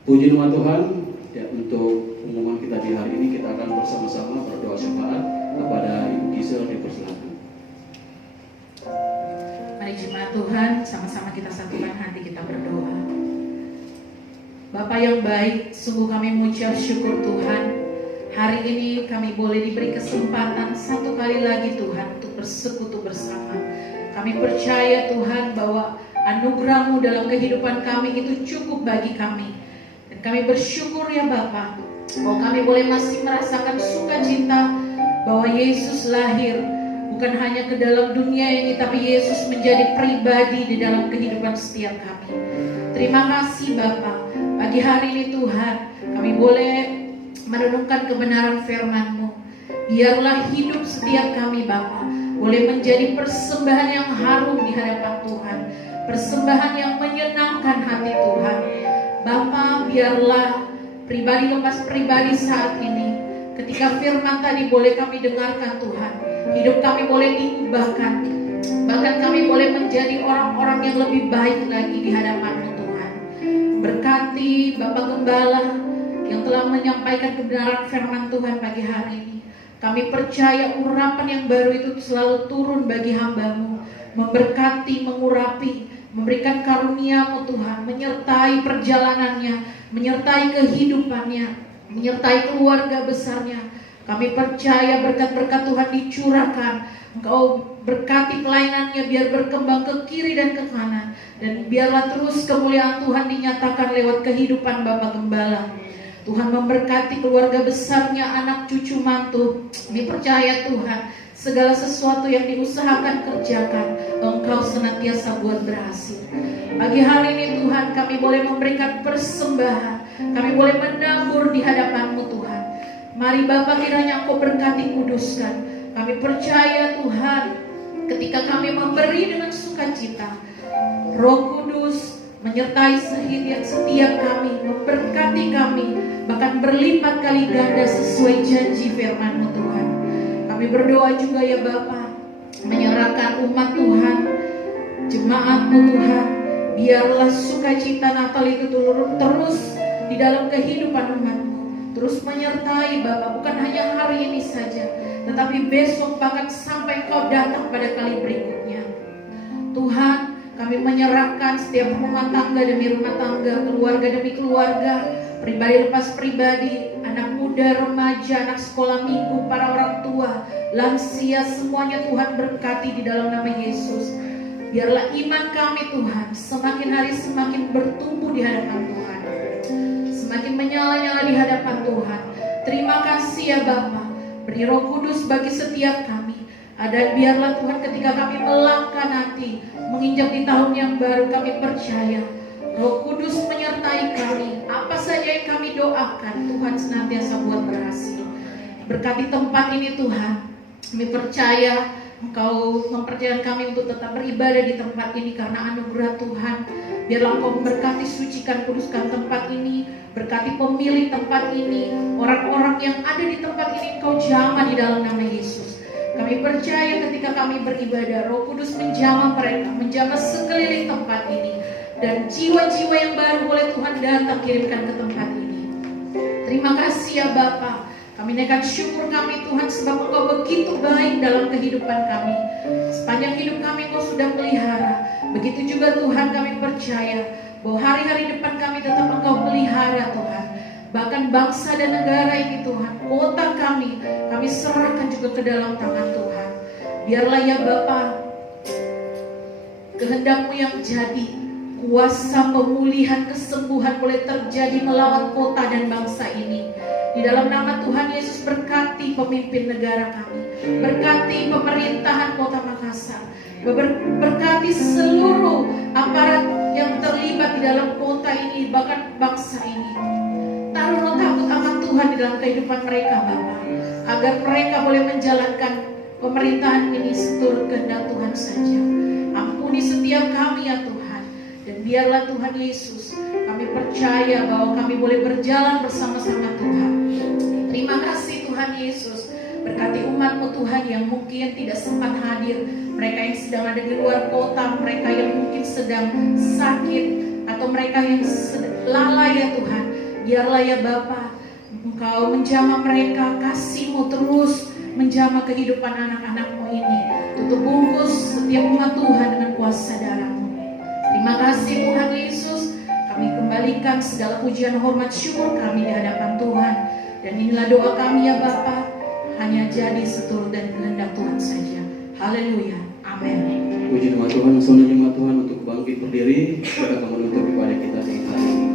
Puji nama Tuhan ya, untuk pengumuman kita di hari ini kita akan bersama-sama berdoa syafaat kepada Ibu Gisel dipersilakan. Mari jemaat Tuhan, sama-sama kita satukan hati, kita berdoa. Bapa yang baik, sungguh kami mengucap syukur Tuhan. Hari ini kami boleh diberi kesempatan satu kali lagi Tuhan untuk bersekutu bersama. Kami percaya Tuhan bahwa anugerah-Mu dalam kehidupan kami itu cukup bagi kami. Dan kami bersyukur ya Bapa, bahwa kami boleh masih merasakan sukacita bahwa Yesus lahir bukan hanya ke dalam dunia ini, tapi Yesus menjadi pribadi di dalam kehidupan setiap kami. Terima kasih Bapa. Pagi hari ini Tuhan, kami boleh merenungkan kebenaran firman-Mu. Biarlah hidup setiap kami Bapa boleh menjadi persembahan yang harum di hadapan Tuhan, persembahan yang menyenangkan hati Tuhan. Bapa, biarlah pribadi lepas pribadi saat ini, ketika firman tadi boleh kami dengarkan Tuhan, hidup kami boleh diubahkan, bahkan kami boleh menjadi orang-orang yang lebih baik lagi di hadapan-Mu Tuhan. Berkati Bapak Gembala yang telah menyampaikan kebenaran firman Tuhan pagi hari ini. Kami percaya urapan yang baru itu selalu turun bagi hamba-Mu, memberkati, mengurapi, memberikan karunia-Mu Tuhan, menyertai perjalanannya, menyertai kehidupannya, menyertai keluarga besarnya. Kami percaya berkat-berkat Tuhan dicurahkan. Engkau berkati pelayanannya biar berkembang ke kiri dan ke kanan. Dan biarlah terus kemuliaan Tuhan dinyatakan lewat kehidupan Bapak Gembala. Tuhan memberkati keluarga besarnya, anak cucu mantu. Dipercaya Tuhan, segala sesuatu yang diusahakan kerjakan, Engkau senantiasa buat berhasil. Pagi hari ini Tuhan, kami boleh memberikan persembahan, kami boleh menabur di hadapan-Mu Tuhan. Mari Bapa, kiranya Engkau berkati, kuduskan. Kami percaya Tuhan, ketika kami memberi dengan sukacita, Roh Kudus menyertai setiap kami, memberkati kami, bahkan berlipat kali ganda sesuai janji firman-Mu Tuhan. Kami berdoa juga ya Bapa, menyerahkan umat Tuhan, jemaat-Mu Tuhan. Biarlah sukacita Natal itu terus di dalam kehidupan umat-Mu, terus menyertai Bapa, bukan hanya hari ini saja, tetapi besok bahkan sampai Engkau datang pada kali berikutnya. Tuhan, kami menyerahkan setiap rumah tangga demi rumah tangga, keluarga demi keluarga, pribadi lepas pribadi, anak muda, remaja, anak sekolah minggu, para orang tua, lansia, semuanya Tuhan berkati di dalam nama Yesus. Biarlah iman kami Tuhan semakin hari semakin bertumbuh di hadapan Tuhan, semakin menyala-nyala di hadapan Tuhan. Terima kasih ya Bapa, beri Roh Kudus bagi setiap kami. Dan biarlah Tuhan ketika kami melangkah nanti menginjak di tahun yang baru, kami percaya Roh Kudus menyertai kami. Apa saja yang kami doakan, Tuhan senantiasa buat berhasil. Berkati tempat ini Tuhan. Kami percaya Engkau mempercayakan kami untuk tetap beribadah di tempat ini karena anugerah Tuhan. Biarlah Engkau memberkati, sucikan, kuduskan tempat ini. Berkati pemilik tempat ini, orang-orang yang ada di tempat ini Engkau jamah di dalam nama Yesus. Kami percaya ketika kami beribadah, Roh Kudus menjamah mereka, menjamah sekeliling tempat ini. Dan jiwa-jiwa yang baru boleh Tuhan datang kirimkan ke tempat ini. Terima kasih ya Bapa. Kami naikkan syukur kami Tuhan, sebab Engkau begitu baik dalam kehidupan kami. Sepanjang hidup kami Engkau sudah melihara. Begitu juga Tuhan, kami percaya bahwa hari-hari depan kami tetap Engkau pelihara Tuhan. Bahkan bangsa dan negara ini Tuhan, kota kami serahkan juga ke dalam tangan Tuhan. Biarlah ya Bapa, kehendak-Mu yang jadi, kuasa pemulihan, kesembuhan boleh terjadi melawan kota dan bangsa ini. Di dalam nama Tuhan Yesus, berkati pemimpin negara kami, berkati pemerintahan kota Makassar, berkati seluruh aparat yang terlibat di dalam kota ini, bahkan bangsa ini. Taruh roh takut akan Tuhan di dalam kehidupan mereka Bapa, agar mereka boleh menjalankan pemerintahan ini seturut kehendak Tuhan saja. Ampuni setiap kami ya Tuhan, dan biarlah Tuhan Yesus, kami percaya bahwa kami boleh berjalan bersama-sama Tuhan. Terima kasih Tuhan Yesus. Berkati umat-Mu Tuhan yang mungkin tidak sempat hadir, mereka yang sedang ada di luar kota, mereka yang mungkin sedang sakit, atau mereka yang lalai ya Tuhan. Biarlah ya Bapa, Engkau menjamah mereka, kasih-Mu terus menjamah kehidupan anak-anak-Mu ini. Tutup bungkus setiap umat Tuhan dengan kuasa darah-Mu. Terima kasih Tuhan Yesus. Kami kembalikan segala pujian, hormat, syukur kami di hadapan Tuhan. Dan inilah doa kami ya Bapa, hanya jadi seturut dan kehendak Tuhan saja. Haleluya. Amin. Puji nama Tuhan, sono jemaat Tuhan untuk bangkit berdiri, kita akan menutup ibadah kita di hari ini.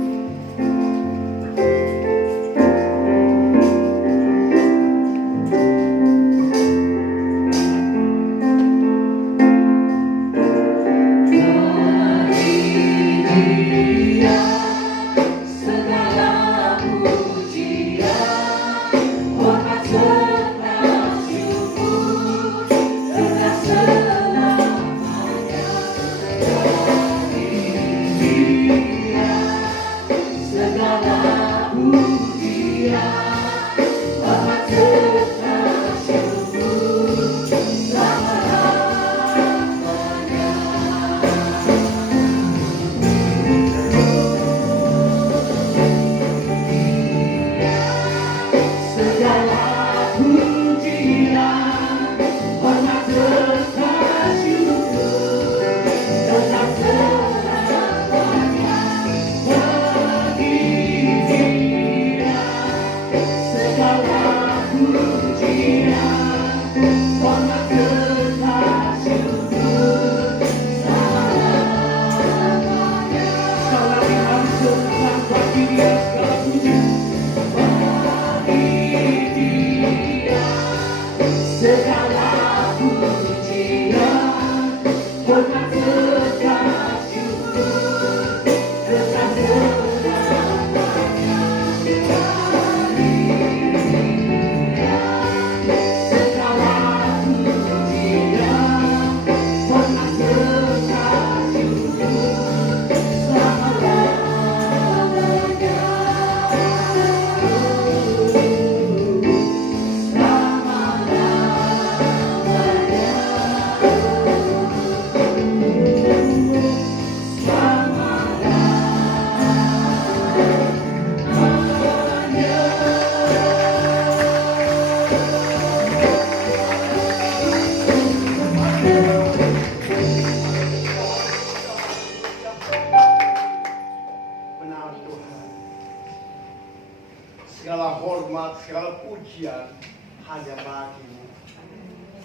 Segala hormat, segala pujian hanya bagi-Mu,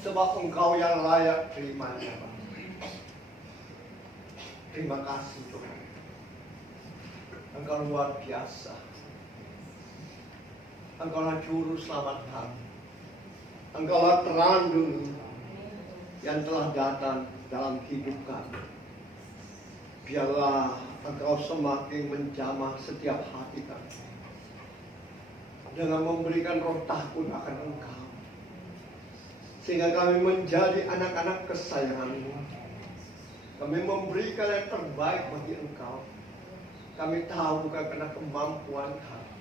sebab Engkau yang layak terimanya. Terima kasih Tuhan, Engkau luar biasa. Engkaulah juru selamat kami, Engkaulah terang dunia yang telah datang dalam hidup kami. Biarlah Engkau semakin menjamah setiap hati kami dengan memberikan roh takut akan Engkau, sehingga kami menjadi anak-anak kesayangan-Mu. Kami memberikan yang terbaik bagi Engkau. Kami tahu bukan karena kemampuan kami,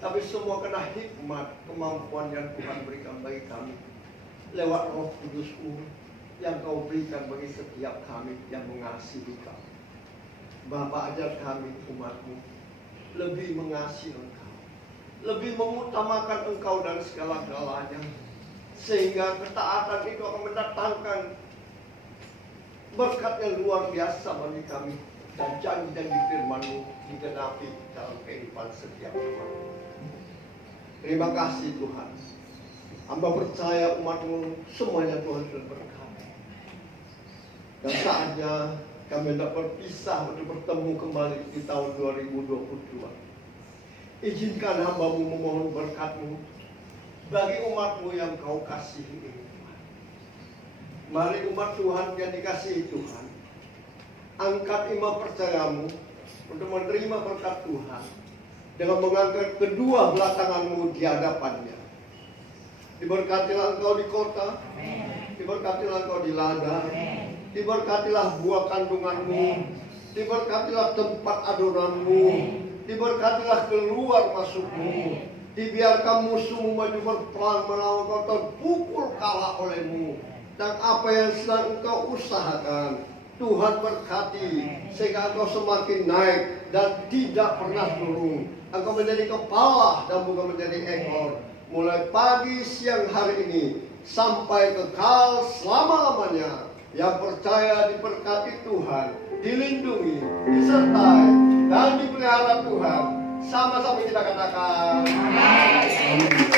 tapi semua karena hikmat, kemampuan yang Tuhan berikan bagi kami lewat Roh Kudus-Mu yang Kau berikan bagi setiap kami yang mengasihi Kau. Bapa, ajar kami umat-Mu lebih mengasihi Engkau, lebih mengutamakan Engkau dan segala-galanya, sehingga ketaatan itu akan mendatangkan berkat yang luar biasa bagi kami dan janji-janji firman-Mu digenapi dalam kehidupan setiap umat. Terima kasih Tuhan. Hamba percaya umat-Mu semuanya Tuhan sudah berkati. Dan saatnya kami hendak berpisah untuk bertemu kembali di tahun 2022. Izinkan hamba-Mu memohon berkat-Mu bagi umat-Mu yang Kau kasihi ini. Mari umat Tuhan yang dikasihi Tuhan, angkat iman percayamu untuk menerima berkat Tuhan dengan mengangkat kedua belah tanganmu di hadapannya. Diberkatilah engkau di kota, diberkatilah engkau di ladang, diberkatilah buah kandunganmu, diberkatilah tempat adoranmu, diberkatilah keluar masukmu, dibiarkan musuhmu maju berperang melawan kau, terpukul kalah olehmu. Dan apa yang sedang engkau usahakan, Tuhan berkati sehingga engkau semakin naik dan tidak pernah turun. Engkau menjadi kepala dan bukan menjadi ekor. Mulai pagi siang hari ini sampai kekal selama-lamanya. Yang percaya diberkati Tuhan, dilindungi, disertai dan dipelihara Tuhan. Sama-sama kita katakan amin.